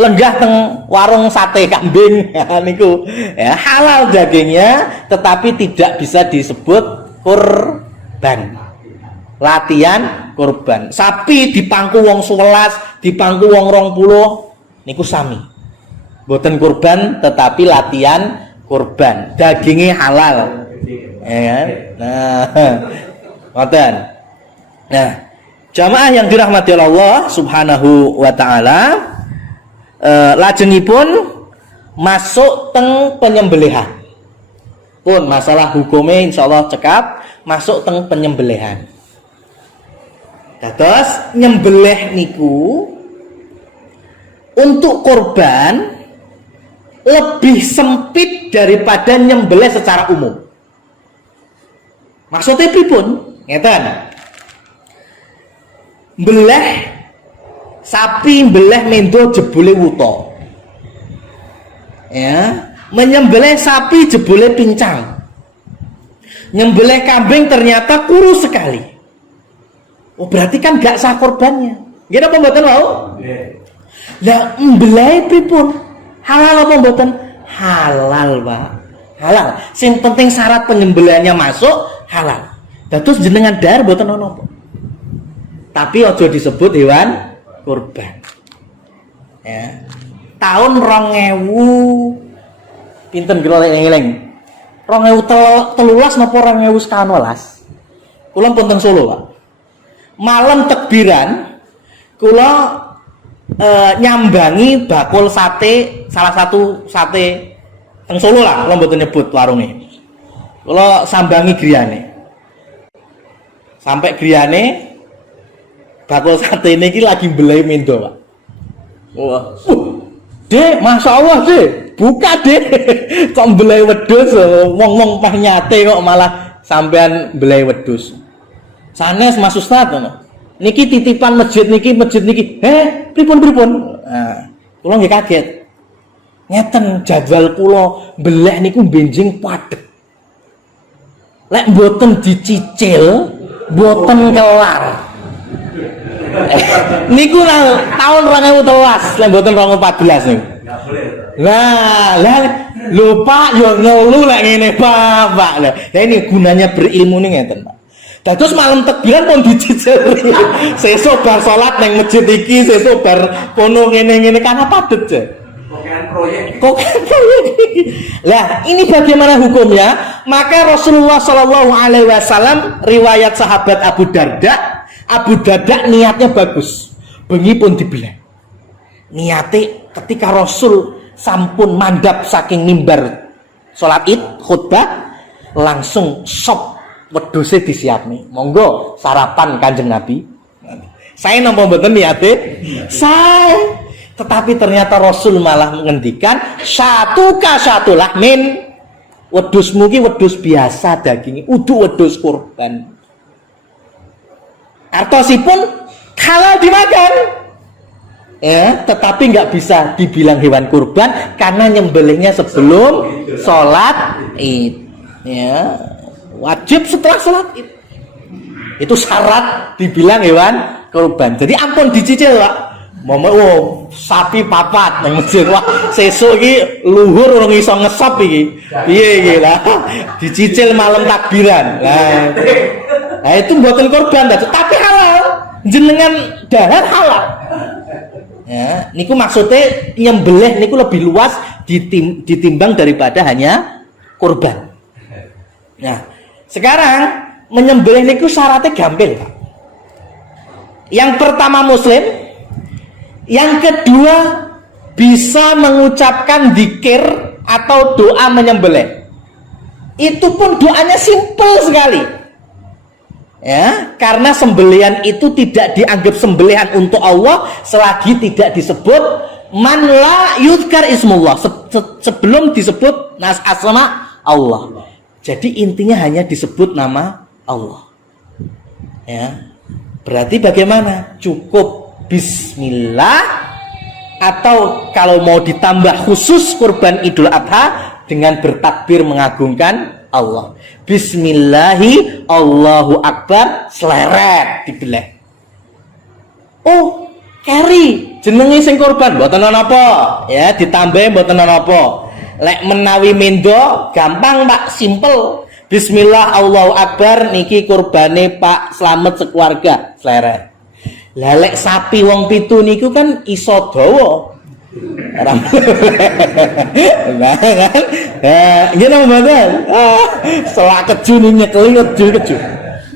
lenggah teng warung sate kambing niku ya halal dagingnya tetapi tidak bisa disebut kurban. Latihan kurban. Sapi dipangku wong 11, dipangku wong 20 niku sami. Mboten kurban tetapi latihan kurban. Dagingnya halal. Ya. Nah, ngoten. Nah, jamaah yang dirahmati Allah Subhanahu wa taala, lajengipun masuk teng penyembelihan. Pun masalah hukumnya insyaallah cekap masuk teng penyembelihan. Dados nyembelih niku untuk korban lebih sempit daripada nyembelih secara umum. Maksudnya pripun? Ngeten. Mbeleh sapi, mbeleh mendo jebule wuto. Ya, menyembelih sapi jebule pincang. Nyembelih kambing ternyata kurus sekali. Oh, berarti kan gak sah korbannya. Nggih apa mboten wau? Nggih. Lah mbeleh pripun? Halal apa mboten? Halal, Pak. Halal. Sing penting syarat penyembelihannya masuk halal. Dados jenengan dar mboten ana apa. Tapi aja disebut hewan kurban. Ya. Tahun 2000 pinten kira eling-eling. 2013 napa 2019? Kula pun teng Solo, Pak. Malam takbiran kula nyambangi bakul sate, salah satu sate teng Solo lah, kula mboten nyebut warunge. Kula sambangi griyane. Sampai griyane bakul sate ini lagi belai mendo, Pak. Wah. Dek, Masya Allah, Dek. Buka, Dek. Kok belai wedhus, wong-wong pah nyate kok malah sampean belai wedhus. Sanes Mas Ustaz ngono. Niki titipan masjid niki. Pripun? Nah, kula nggih kaget. Ngeten jadwal kula beleh niku benjing padhet. Lek mboten dicicil, mboten kelar. Niku tahun 2013, lek mboten 2014 niku. Enggak boleh. Lah, lho Pak, yo ngelu lek ngene Pak. Lah, ini gunanya berilmu nih ngeten, Pak. Terus malam takbiran pun dicicil. Sesuk bar salat nang masjid iki, sesuk bar kono ngene-ngene karena padet je. Kokean proyek. Lah, ini bagaimana hukumnya? Maka Rasulullah Shallallahu alaihi wasallam riwayat sahabat Abu Darda niatnya bagus. Bengi pun dibelah. Niate ketika Rasul sampun mandap saking mimbar salat Id khutbah langsung sop wedhuse disiapne. Monggo sarapan Kanjeng Nabi. Saya nampa mboten niate? Saya. Tetapi ternyata Rasul malah mengendikan satu lahmin. Wedhusmu ki wedhus biasa dagingi, udu wedhus kurban. Artosipun halal dimakan. Ya, tetapi nggak bisa dibilang hewan kurban karena nyembelihnya sebelum sholat Id. Ya, wajib setelah sholat Id. Itu syarat dibilang hewan kurban. Jadi ampun dicicil, Pak. Sapi papat nang masjid. Wah, sesuk iki luhur urung iso ngesop iki. Piye iki lah? Dicicil malam takbiran. Nah, itu mboten kurban, tapi halal. Jenengan dahar halal. Ya, niku maksudnya nyembelih niku lebih luas ditimbang daripada hanya kurban. Nah, sekarang menyembelih niku syaratnya gampil. Yang pertama muslim, yang kedua bisa mengucapkan dzikir atau doa menyembelih. Itu pun doanya simpel sekali. Ya, karena sembelihan itu tidak dianggap sembelihan untuk Allah selagi tidak disebut man la yudhkar ismullah, sebelum disebut nas asma Allah. Jadi intinya hanya disebut nama Allah. Ya. Berarti bagaimana? Cukup bismillah, atau kalau mau ditambah khusus kurban Idul Adha dengan bertakbir mengagungkan Allah. Bismillahi Allahu Akbar, seleret dibelah. Oh, keri jenenge sing kurban mboten ana apa, ya ditambah mboten ana apa. Lek menawi mendo gampang, Pak, simple. Bismillah Allahu Akbar niki kurbane Pak Slamet sekeluarga, seleret. Lah lek sapi wong pitu niku kan iso dawa. Nah, kan? Gimana mboten? Selak keju nih nyekeli keju.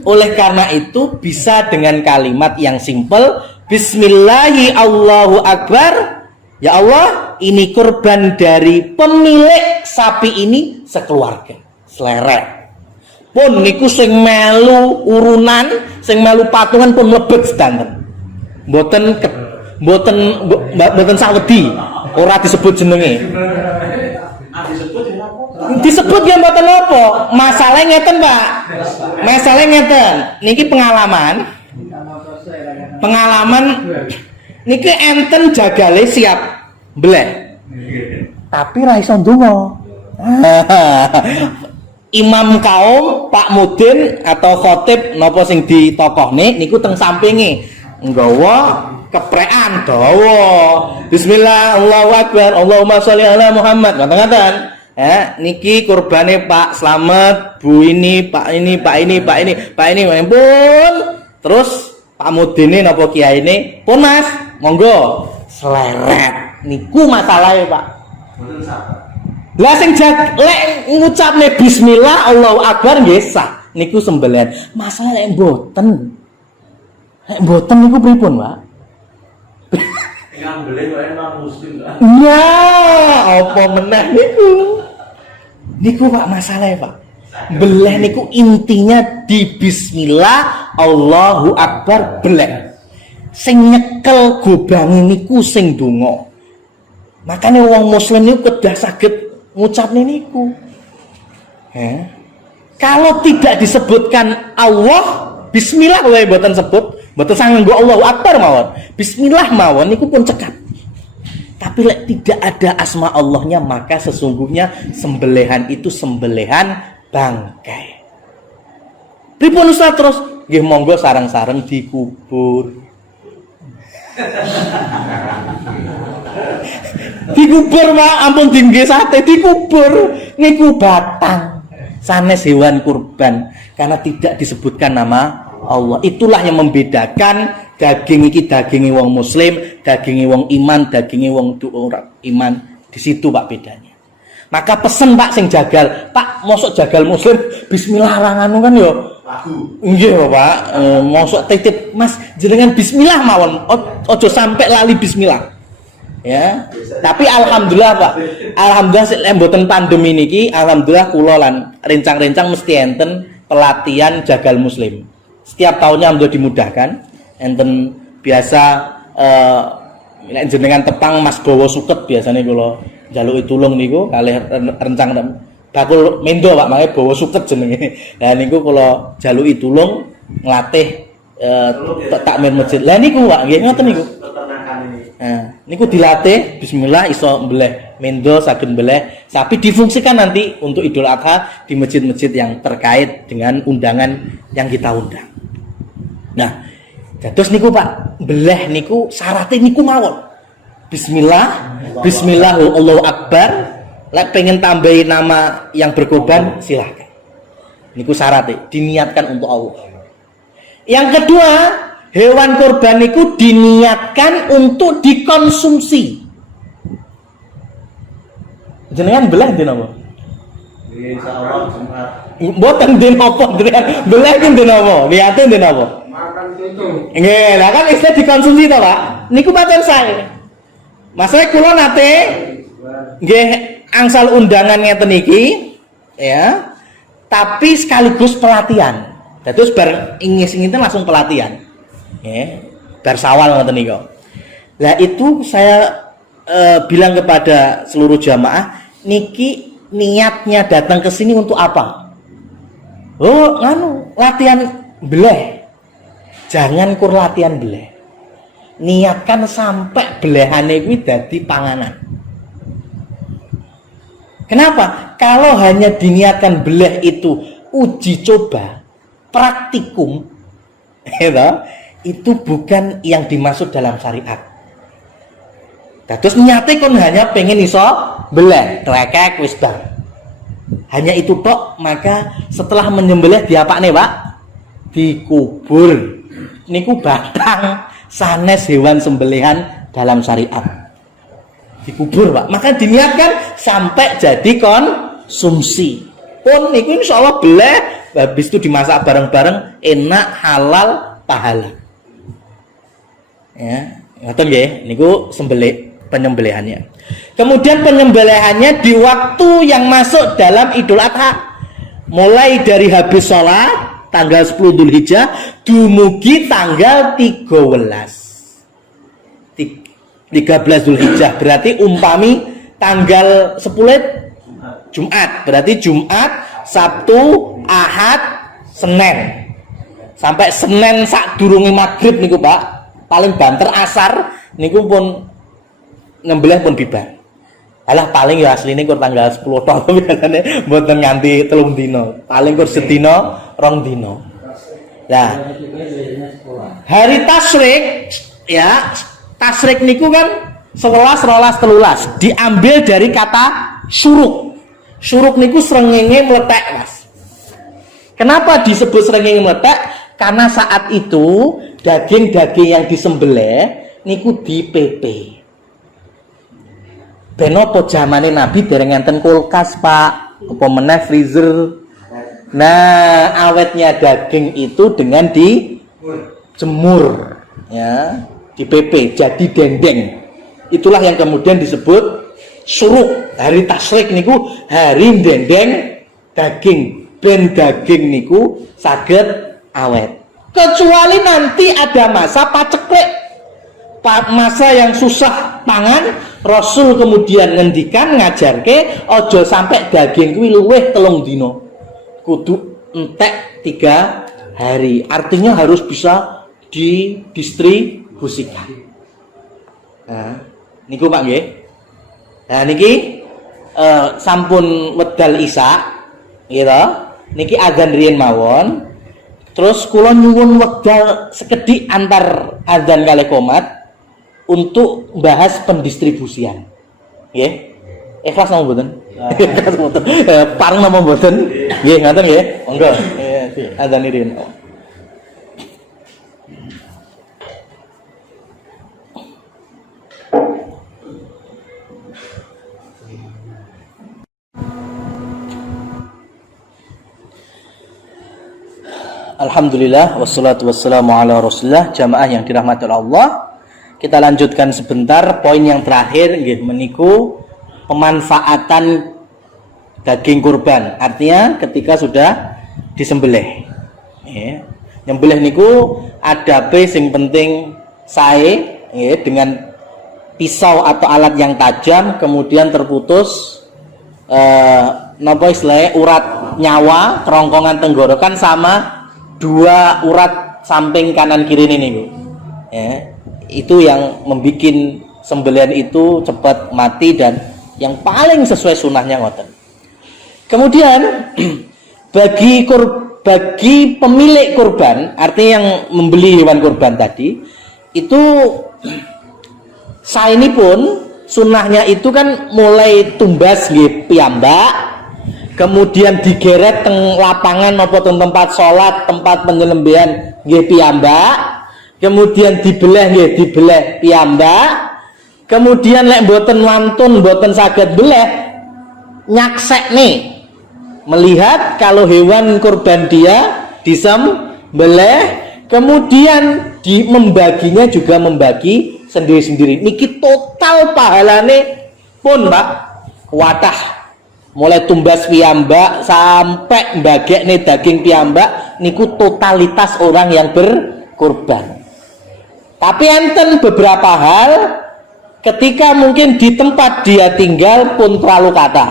Oleh karena itu bisa dengan kalimat yang simple, Bismillahi Allahu Akbar. Ya Allah, ini kurban dari pemilik sapi ini sekeluarga. Seleret. Pun niku sing melu urunan, sing melu patungan pun mlebet sedanten. Mboten mboten sawedi, ora disebut jenenge. Disebut ya apa? Disebut ya mboten apa. Masalah ngeten, Pak. Masalah ngeten. Niki pengalaman niki enten jagale siap bleh. Tapi ra iso ndonga. Imam kaum, Pak Mudin atau khotib napa sing ditokohne niku teng sampinge nggawa keprekan dawa. Bismillah, Allahu Akbar, Allahumma sholli ala Muhammad. Ngoten-ngoten. Niki kurbane Pak Slamet, Bu ini, Pak ini, Pak ini, Pak ini, Pak ini, pun. Terus Pak Mudine napa kiyaine, pun Mas, monggo sleret. Niku masalahe, Pak. Mboten sabar. Lah sing lek ngucapne bismillah Allahu Akbar nggih sah. Niku sembelihan. Masalah lek mboten. Lek mboten niku pripun, Pak? Yang beli wae non muslim lah. Ya, apa meneh niku? Niku Pak masalahnya, Pak. Beleh niku intinya di bismillah Allahu Akbar beleh. Sing nyekel gobange niku sing donga. Makanya wong muslim niku kedah saged ngucapne niku. Kalau tidak disebutkan Allah, bismillah wae mboten sebut, mboten sangen nggo Allahu Akbar mawon. Bismillah mawon niku pun cekap. Tapi lek tidak ada asma Allahnya, maka sesungguhnya sembelihan itu sembelihan bangkai. Pripun Ustaz terus? Nggih monggo sareng-sareng dikubur. Dikubur Pak, ampun dinggih sate dikubur. Niku batang sanes hewan kurban karena tidak disebutkan nama Allah. Itulah yang membedakan daging iki dagingi wong muslim, dagingi wong iman, dagingi wong ora iman. Di situ Pak bedanya. Maka pesen Pak sing jagal, Pak mosok jagal muslim bismillah ra nganu kan yo. Nggih Pak, mosok titip Mas jenengan bismillah mawon. Ojo sampai lali bismillah. Ya. Tapi alhamdulillah Pak. Alhamdulillah lek mboten pandemi niki, alhamdulillah kula lan rencang-rencang mesti enten pelatihan jagal muslim. Setiap tahunnya sudah dimudahkan. Enten biasa jenengan tepang Mas Bowo Suket biasanya kula njaluki tulung niku kalih rencang bakul mendo Pak, makanya Bowo Suket jenenge. Lah niku kula jaluki tulung nglatih takmir masjid. Lah niku Pak nggih ngoten niku. Nah, niku dilatih bismillah iso mbeleh mendo saged mbeleh sapi difungsikan nanti untuk Idul Adha di masjid-masjid yang terkait dengan undangan yang kita undang. Nah, terus niku Pak, beleh niku syaratnya niku mawon. Bismillah, bismillah Allahu Akbar. Lek pengen tambahin nama yang berkorban silahkan. Niku syaratnya diniatkan untuk Allah. Yang kedua, hewan kurban niku diniatkan untuk dikonsumsi. Jenengan beleh din apa? Insyaallah Jumat. Mboten din apa jenengan beleh din apa? Niate din apa? Nggih, lah kan istilah dikonsumsi to, Pak. Niku pancen sae. Masalah kula nate nggih angsal undangan ngeten iki ya. Tapi sekaligus pelatihan. Dados bar ingis-ingin langsung pelatihan. Nggih, bar sawal ngoten niku. Lah itu saya bilang kepada seluruh jamaah, niki niatnya datang ke sini untuk apa? Oh, nganu, latihan beleh. Jangan kur latihan beleh. Niatkan sampai belehane kuwi dadi panganan. Kenapa? Kalau hanya diniatkan beleh itu uji coba, praktikum, itu bukan yang dimaksud dalam syariat. Terus niate kon hanya pengen iso beleh, trekek wis bar. Hanya itu tok, maka setelah menyembelih diapakne, Pak? Dikubur. Niku batang sanes hewan sembelihan dalam syariat. Dikubur, Pak. Maka diniatkan sampai jadi konsumsi. Pun niku insyaallah beleh, habis itu dimasak bareng-bareng, enak, halal, pahala. Ya, ngoten nggih, niku penyembelihannya. Kemudian penyembelihannya di waktu yang masuk dalam Idul Adha. Mulai dari habis sholat tanggal 10 Dzulhijjah dumugi tanggal 13 13 Zulhijjah. Berarti umpami tanggal 10 Jumat. Berarti Jumat, Sabtu, Ahad, Senin. Sampai Senin sadurunge maghrib niku Pak. Paling banter asar niku pun nyembelih pun bibar. Alah paling ya asline kur tanggal 10 tok biasane mboten nganti 3 dina. Paling kur sedina 2 dina. Nah, hari tasyrik ya, tasyrik niku kan 11, 12, 13 diambil dari kata syuruk. Syuruk niku srengenge meletek, Mas. Kenapa disebut srengenge meletek? Karena saat itu daging-daging yang disembelih niku dipepe. Ben apa zamane Nabi dereng enten kulkas, Pak, apa meneh freezer. Nah, awetnya daging itu dengan dijemur, ya, dipepe jadi dendeng. Itulah yang kemudian disebut suruk. Hari tasyrik niku hari dendeng daging. Ben daging niku saged awet. Kecuali nanti ada masa paceklik, masa yang susah pangan, Rasul kemudian ngendikan ngajarke ojo sampai daging kuwi luweh 3 dina. Kudu entek 3 hari. Artinya harus bisa didistribusikan. Nah, niku Pak nggih. Nah niki sampun wedal Isya, gitu. Niki adzan riyen mawon. Terus kula nyuwun wekdal sekedhik antar adzan kalih qomat untuk bahas pendistribusian. Nggih. Ikhlas napa mboten? Ikhlas mboten. Pareng napa mboten? Nggih, ngoten nggih. Monggo. Adzan riyen. Alhamdulillah wassalatu wassalamu ala Rasulillah. Jamaah yang dirahmati Allah, kita lanjutkan sebentar poin yang terakhir nggih meniku pemanfaatan daging kurban. Artinya ketika sudah disembelih. Nggih. Nyembelih niku adabe sing penting sae nggih dengan pisau atau alat yang tajam kemudian terputus napa istilahnya urat nyawa kerongkongan tenggorokan sama 2 urat samping kanan kiri ini, ya, itu yang membuat sembelihan itu cepat mati dan yang paling sesuai sunnahnya ngoten. Kemudian bagi pemilik kurban, artinya yang membeli hewan kurban tadi, itu saya ini pun sunnahnya itu kan mulai tumbas nggih piyambak. Kemudian digeret teng lapangan maupun teng tempat sholat, tempat penyembelihan nggih piyambak. Kemudian dibelah nggih dibelah piyambak. Kemudian lek mboten wantun, mboten saged belah, nyaksekne melihat kalau hewan kurban dia disembelih, kemudian membaginya juga membagi sendiri-sendiri. Niki total pahalane pun, Pak, kuatah. Mulai tumbas piyambak sampai mbagekne daging piyambak niku totalitas orang yang berkurban. Tapi enten beberapa hal ketika mungkin di tempat dia tinggal pun terlalu kathah.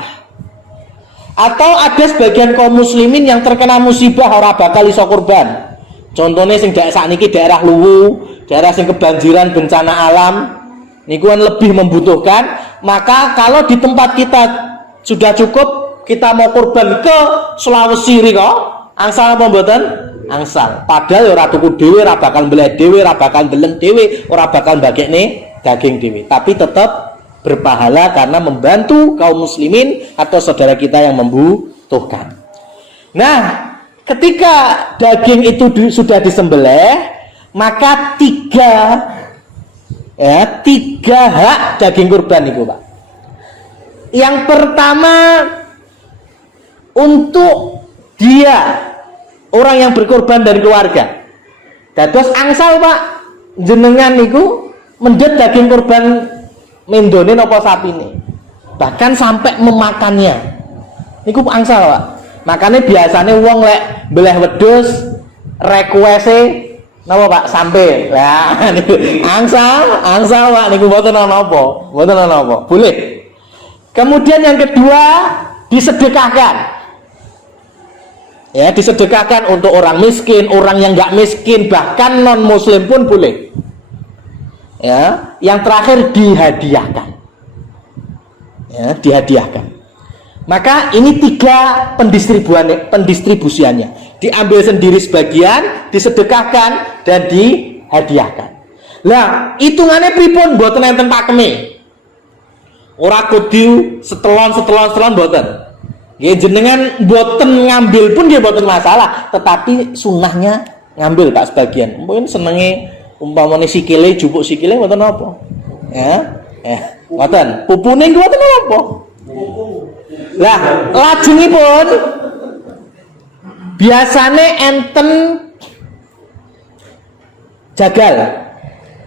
Atau ada sebagian kaum muslimin yang terkena musibah ora bakal iso kurban. Contohnya sing sakniki daerah Luwu, daerah sing kebanjiran bencana alam niku kan lebih membutuhkan. Maka kalau di tempat kita sudah cukup, kita mau kurban ke Sulawesi riko, angsal apa mboten? Angsal. Padahal ora tuku dhewe, ora bakal mbelah dhewe, ora bakal deleng dhewe, ora bakal mbagekne daging dhewe. Tapi tetap berpahala karena membantu kaum muslimin atau saudara kita yang membutuhkan. Nah, ketika daging itu sudah disembelih, maka 3 hak daging kurban itu, Pak. Yang pertama, untuk dia orang yang berkorban dari keluarga. Dados angsal, Pak, jenengan niku mendet daging kurban mendone napa sapine. Bahkan sampai memakannya. Niku angsal, Pak. Makanya biasanya wong lek beleh wedhus requeste Napa Pak? Sampai. Lah niku angsal Pak niku mboten ana apa. Mboten ana apa. Boleh. Kemudian yang kedua, disedekahkan. Ya, disedekahkan untuk orang miskin, orang yang enggak miskin, bahkan non muslim pun boleh. Ya, yang terakhir dihadiahkan. Ya, dihadiahkan. Maka ini 3 pendistribusiannya. Diambil sendiri sebagian, disedekahkan dan dihadiahkan. Lah, hitungannya pripun mboten enten pakeme. Ora kudu setelon mboten. Nggih jenengan mboten ngambil pun nggih mboten masalah, tetapi sunahnya ngambil tak sebagian. Mungkin senenge umpamane sikile jupuk sikile mboten apa. Ya. Mboten. Pupune nggih mboten apa. Lah, lajengipun biasane enten jagal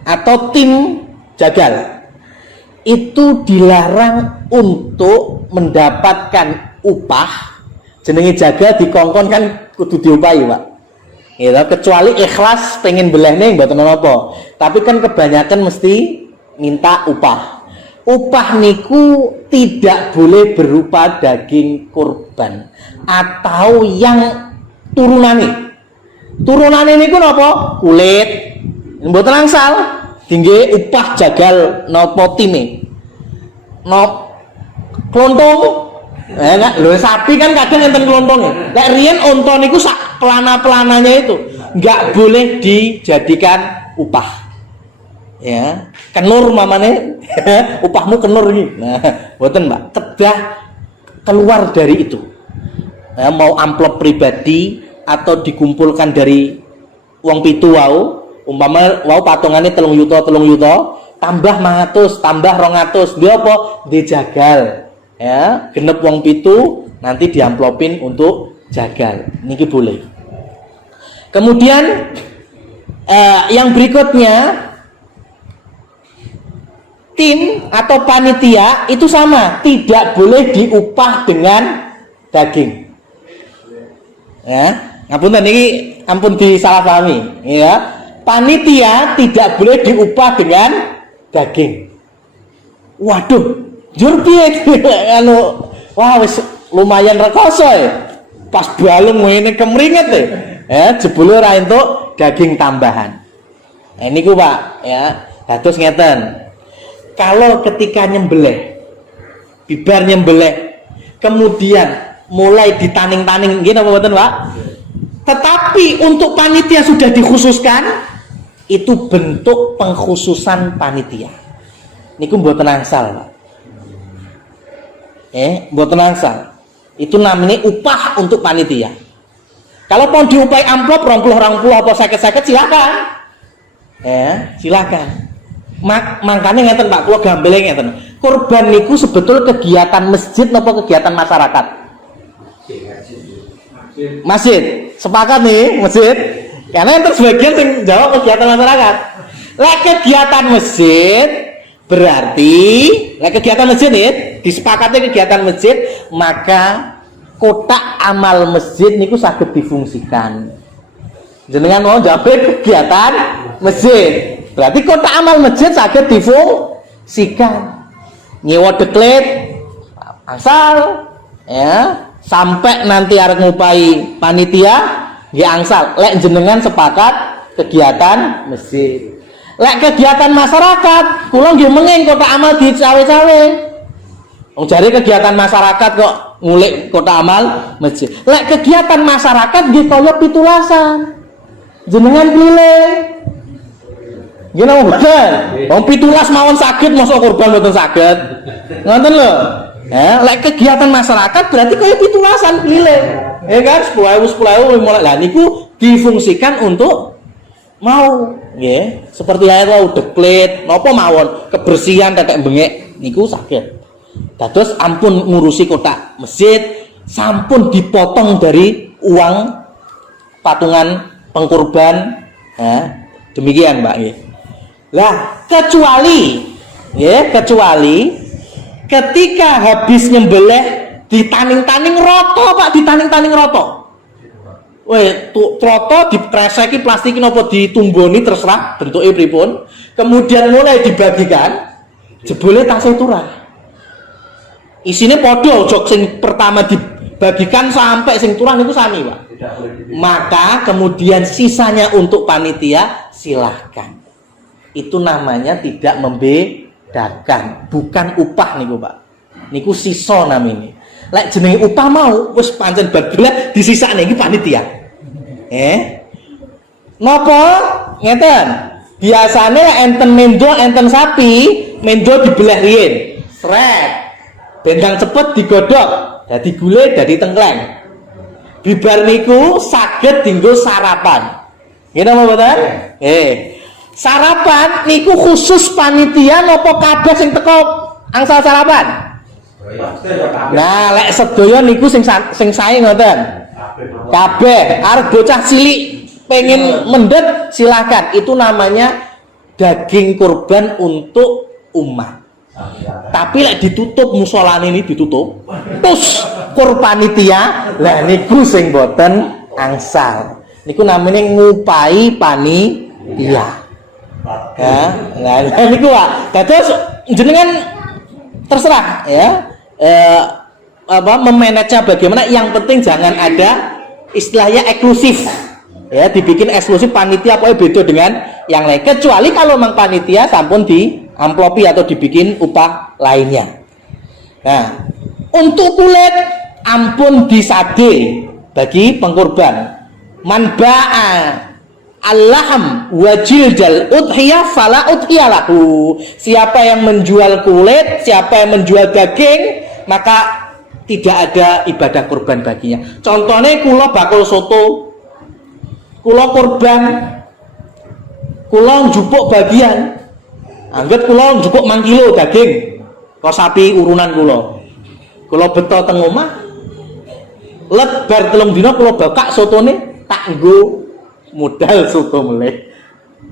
atau tim jagal. Itu dilarang untuk mendapatkan upah. Jenenge jaga dikongkon kan kudu diupahi, Pak. Ya, kecuali ikhlas pengen belehne mboten napa. Tapi kan kebanyakan mesti minta upah. Upah niku tidak boleh berupa daging kurban atau yang turunane. Turunane niku napa? Kulit. Mboten angsal. Tinggi upah jagal nopo time klontong lho sapi kan kadang enten klontongnya. Lek riyen unta niku sak pelana-pelananya itu enggak boleh dijadikan upah. Ya, kenur mamane upahmu kenur iki. Nah, mboten Mbak, kedah keluar dari itu. Ya, mau amplop pribadi atau dikumpulkan dari wong pitu wau. Umpama wau patungane 3 yuta tambah 100 tambah 200 dia apa dijagal ya genep wong pitu nanti diamplopin untuk jagal niki boleh. Kemudian yang berikutnya tim atau panitia itu sama, tidak boleh diupah dengan daging ya ngapunten niki ampun disalahpahami ya. Panitia tidak boleh diupah dengan daging. Waduh, jur piye anu wah wis lumayan rekoso ya. Pas balung ngene kemringet ya jebule ora entuk daging tambahan. Nah niku Pak ya. Dados ngeten. Kalau ketika nyembelih bibar nyembelih kemudian mulai ditaning-taning nggih napa mboten Pak? Tetapi untuk panitia sudah dikhususkan itu bentuk pengkhususan panitia. Niku mboten angsal, Pak. Mboten angsal. Itu namanya upah untuk panitia. Kalau mau diupahi amplop 20 apa 50 silakan. Silakan. Makanya ngeten Pak, kula gambele ngeten. Kurban niku sebetul kegiatan masjid napa kegiatan masyarakat? Masjid. Sepakat nih, masjid. Karena yang sebagian yang jawab kegiatan masyarakat. Lah kegiatan masjid berarti kegiatan masjid nih, disepakati kegiatan masjid, maka kotak amal masjid niku saged difungsikan. Jenengan mau jawab kegiatan masjid. Berarti kotak amal masjid saged difungsikan. Nyewa deklet asal ya sampai nanti arep ngupahi panitia nggih angsal lek jenengan sepakat kegiatan masjid. Lek kegiatan masyarakat kula nggih menging kotak amal dicawe-cawe. Wong jare kegiatan masyarakat kok ngulik kotak amal masjid. Lek kegiatan masyarakat nggih kaya pitulasan. Jenengan pilih. Nggih napa mboten? Wong pitulas mawon saged mosok kurban mboten saged. Ngoten lho. Ya, lek kegiatan masyarakat berarti kaya pitulasan pilih. Ya kan 10.000 mulai lah niku difungsikan untuk mau nggih seperti ae wau deklet napa mawon kebersihan tetek bengek niku saged. Dados ampun ngurusi kotak masjid sampun dipotong dari uang patungan pengkurban demikian Mbak nggih. Lah kecuali ketika habis nyembelih ditaning-taning roto Pak, ditaning-taning roto. troto dikreseki plastik napa ditumboni terserah bentuke pripun. Kemudian mulai dibagikan, jebule tasih turah. Isine padha aja sing pertama dibagikan sampai sing turah niku sami, Pak. Maka kemudian sisanya untuk panitia silahkan. Itu namanya tidak membedakan, bukan upah niku, Pak. Niku sisa namine. Lek jenenge upah mau wis pancen badhe disisakne iki panitia. Napa? Ngeten. Biasane enten mendo, enten sapi, mendo dibelah riyin. Sret. Bendang cepet digodhog, dadi gule, dadi tengkleng. Bibar niku saged dienggo sarapan. Nggih napa mboten? Sarapan niku khusus panitia napa kabeh sing teko angsal sarapan? Nah, lek sedaya niku sing sae ngoten. Kabeh arep bocah cilik pengen mendhet silakan. Itu namanya daging kurban untuk umat. Tapi lek ditutup musolane ini ditutup. Terus kurpanitia, lah niku sing boten angsal. Niku namanya ngupai panitia. Ya, nah niku Pak. Dados jenengan terserah ya. Memanage bagaimana, yang penting jangan ada istilahnya eksklusif ya, dibikin eksklusif panitia pokoknya beda dengan yang lain, kecuali kalau memang panitia sampun di amplopi atau dibikin upah lainnya. Nah, untuk kulit ampun disade bagi pengkurban. Man ba'a al-lahm wa jildal udhiyah fala udhiyah lahu. Siapa yang menjual kulit, siapa yang menjual daging, maka tidak ada ibadah kurban baginya. Contohnya kula bakul soto, kula kurban, kula njupuk bagian, anggap kula njupuk 5 kilo daging kok sapi urunan kula beto teng omah, let bar 3 dina kula bakak sotone tak nggo modal soto meleh.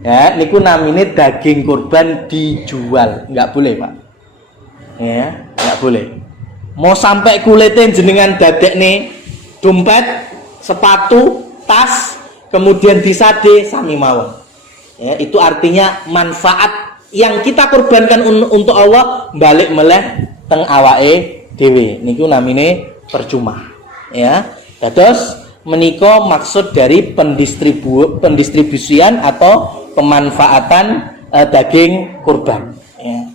Ya, niku namine daging kurban dijual, enggak boleh, Pak. Ya, enggak boleh. Mau sampai kulitnya jenengan dadekne dompet, sepatu, tas, kemudian disade sami mawon. Ya, itu artinya manfaat yang kita korbankan untuk Allah balik meleh teng awake dhewe. Niku namine percuma. Ya. Dados menika maksud dari pendistribusian atau pemanfaatan daging kurban. Ya.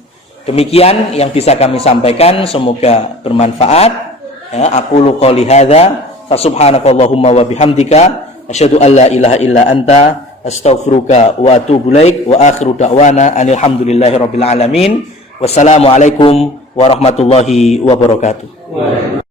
Demikian yang bisa kami sampaikan, semoga bermanfaat. Ya, aqulu qouli hadza fa subhanakallahumma wa bihamdika asyhadu an la ilaha illa anta astaghfiruka wa atubu ilaik wa akhiru da'wana alhamdulillahirabbil alamin. Wassalamualaikum warahmatullahi wabarakatuh.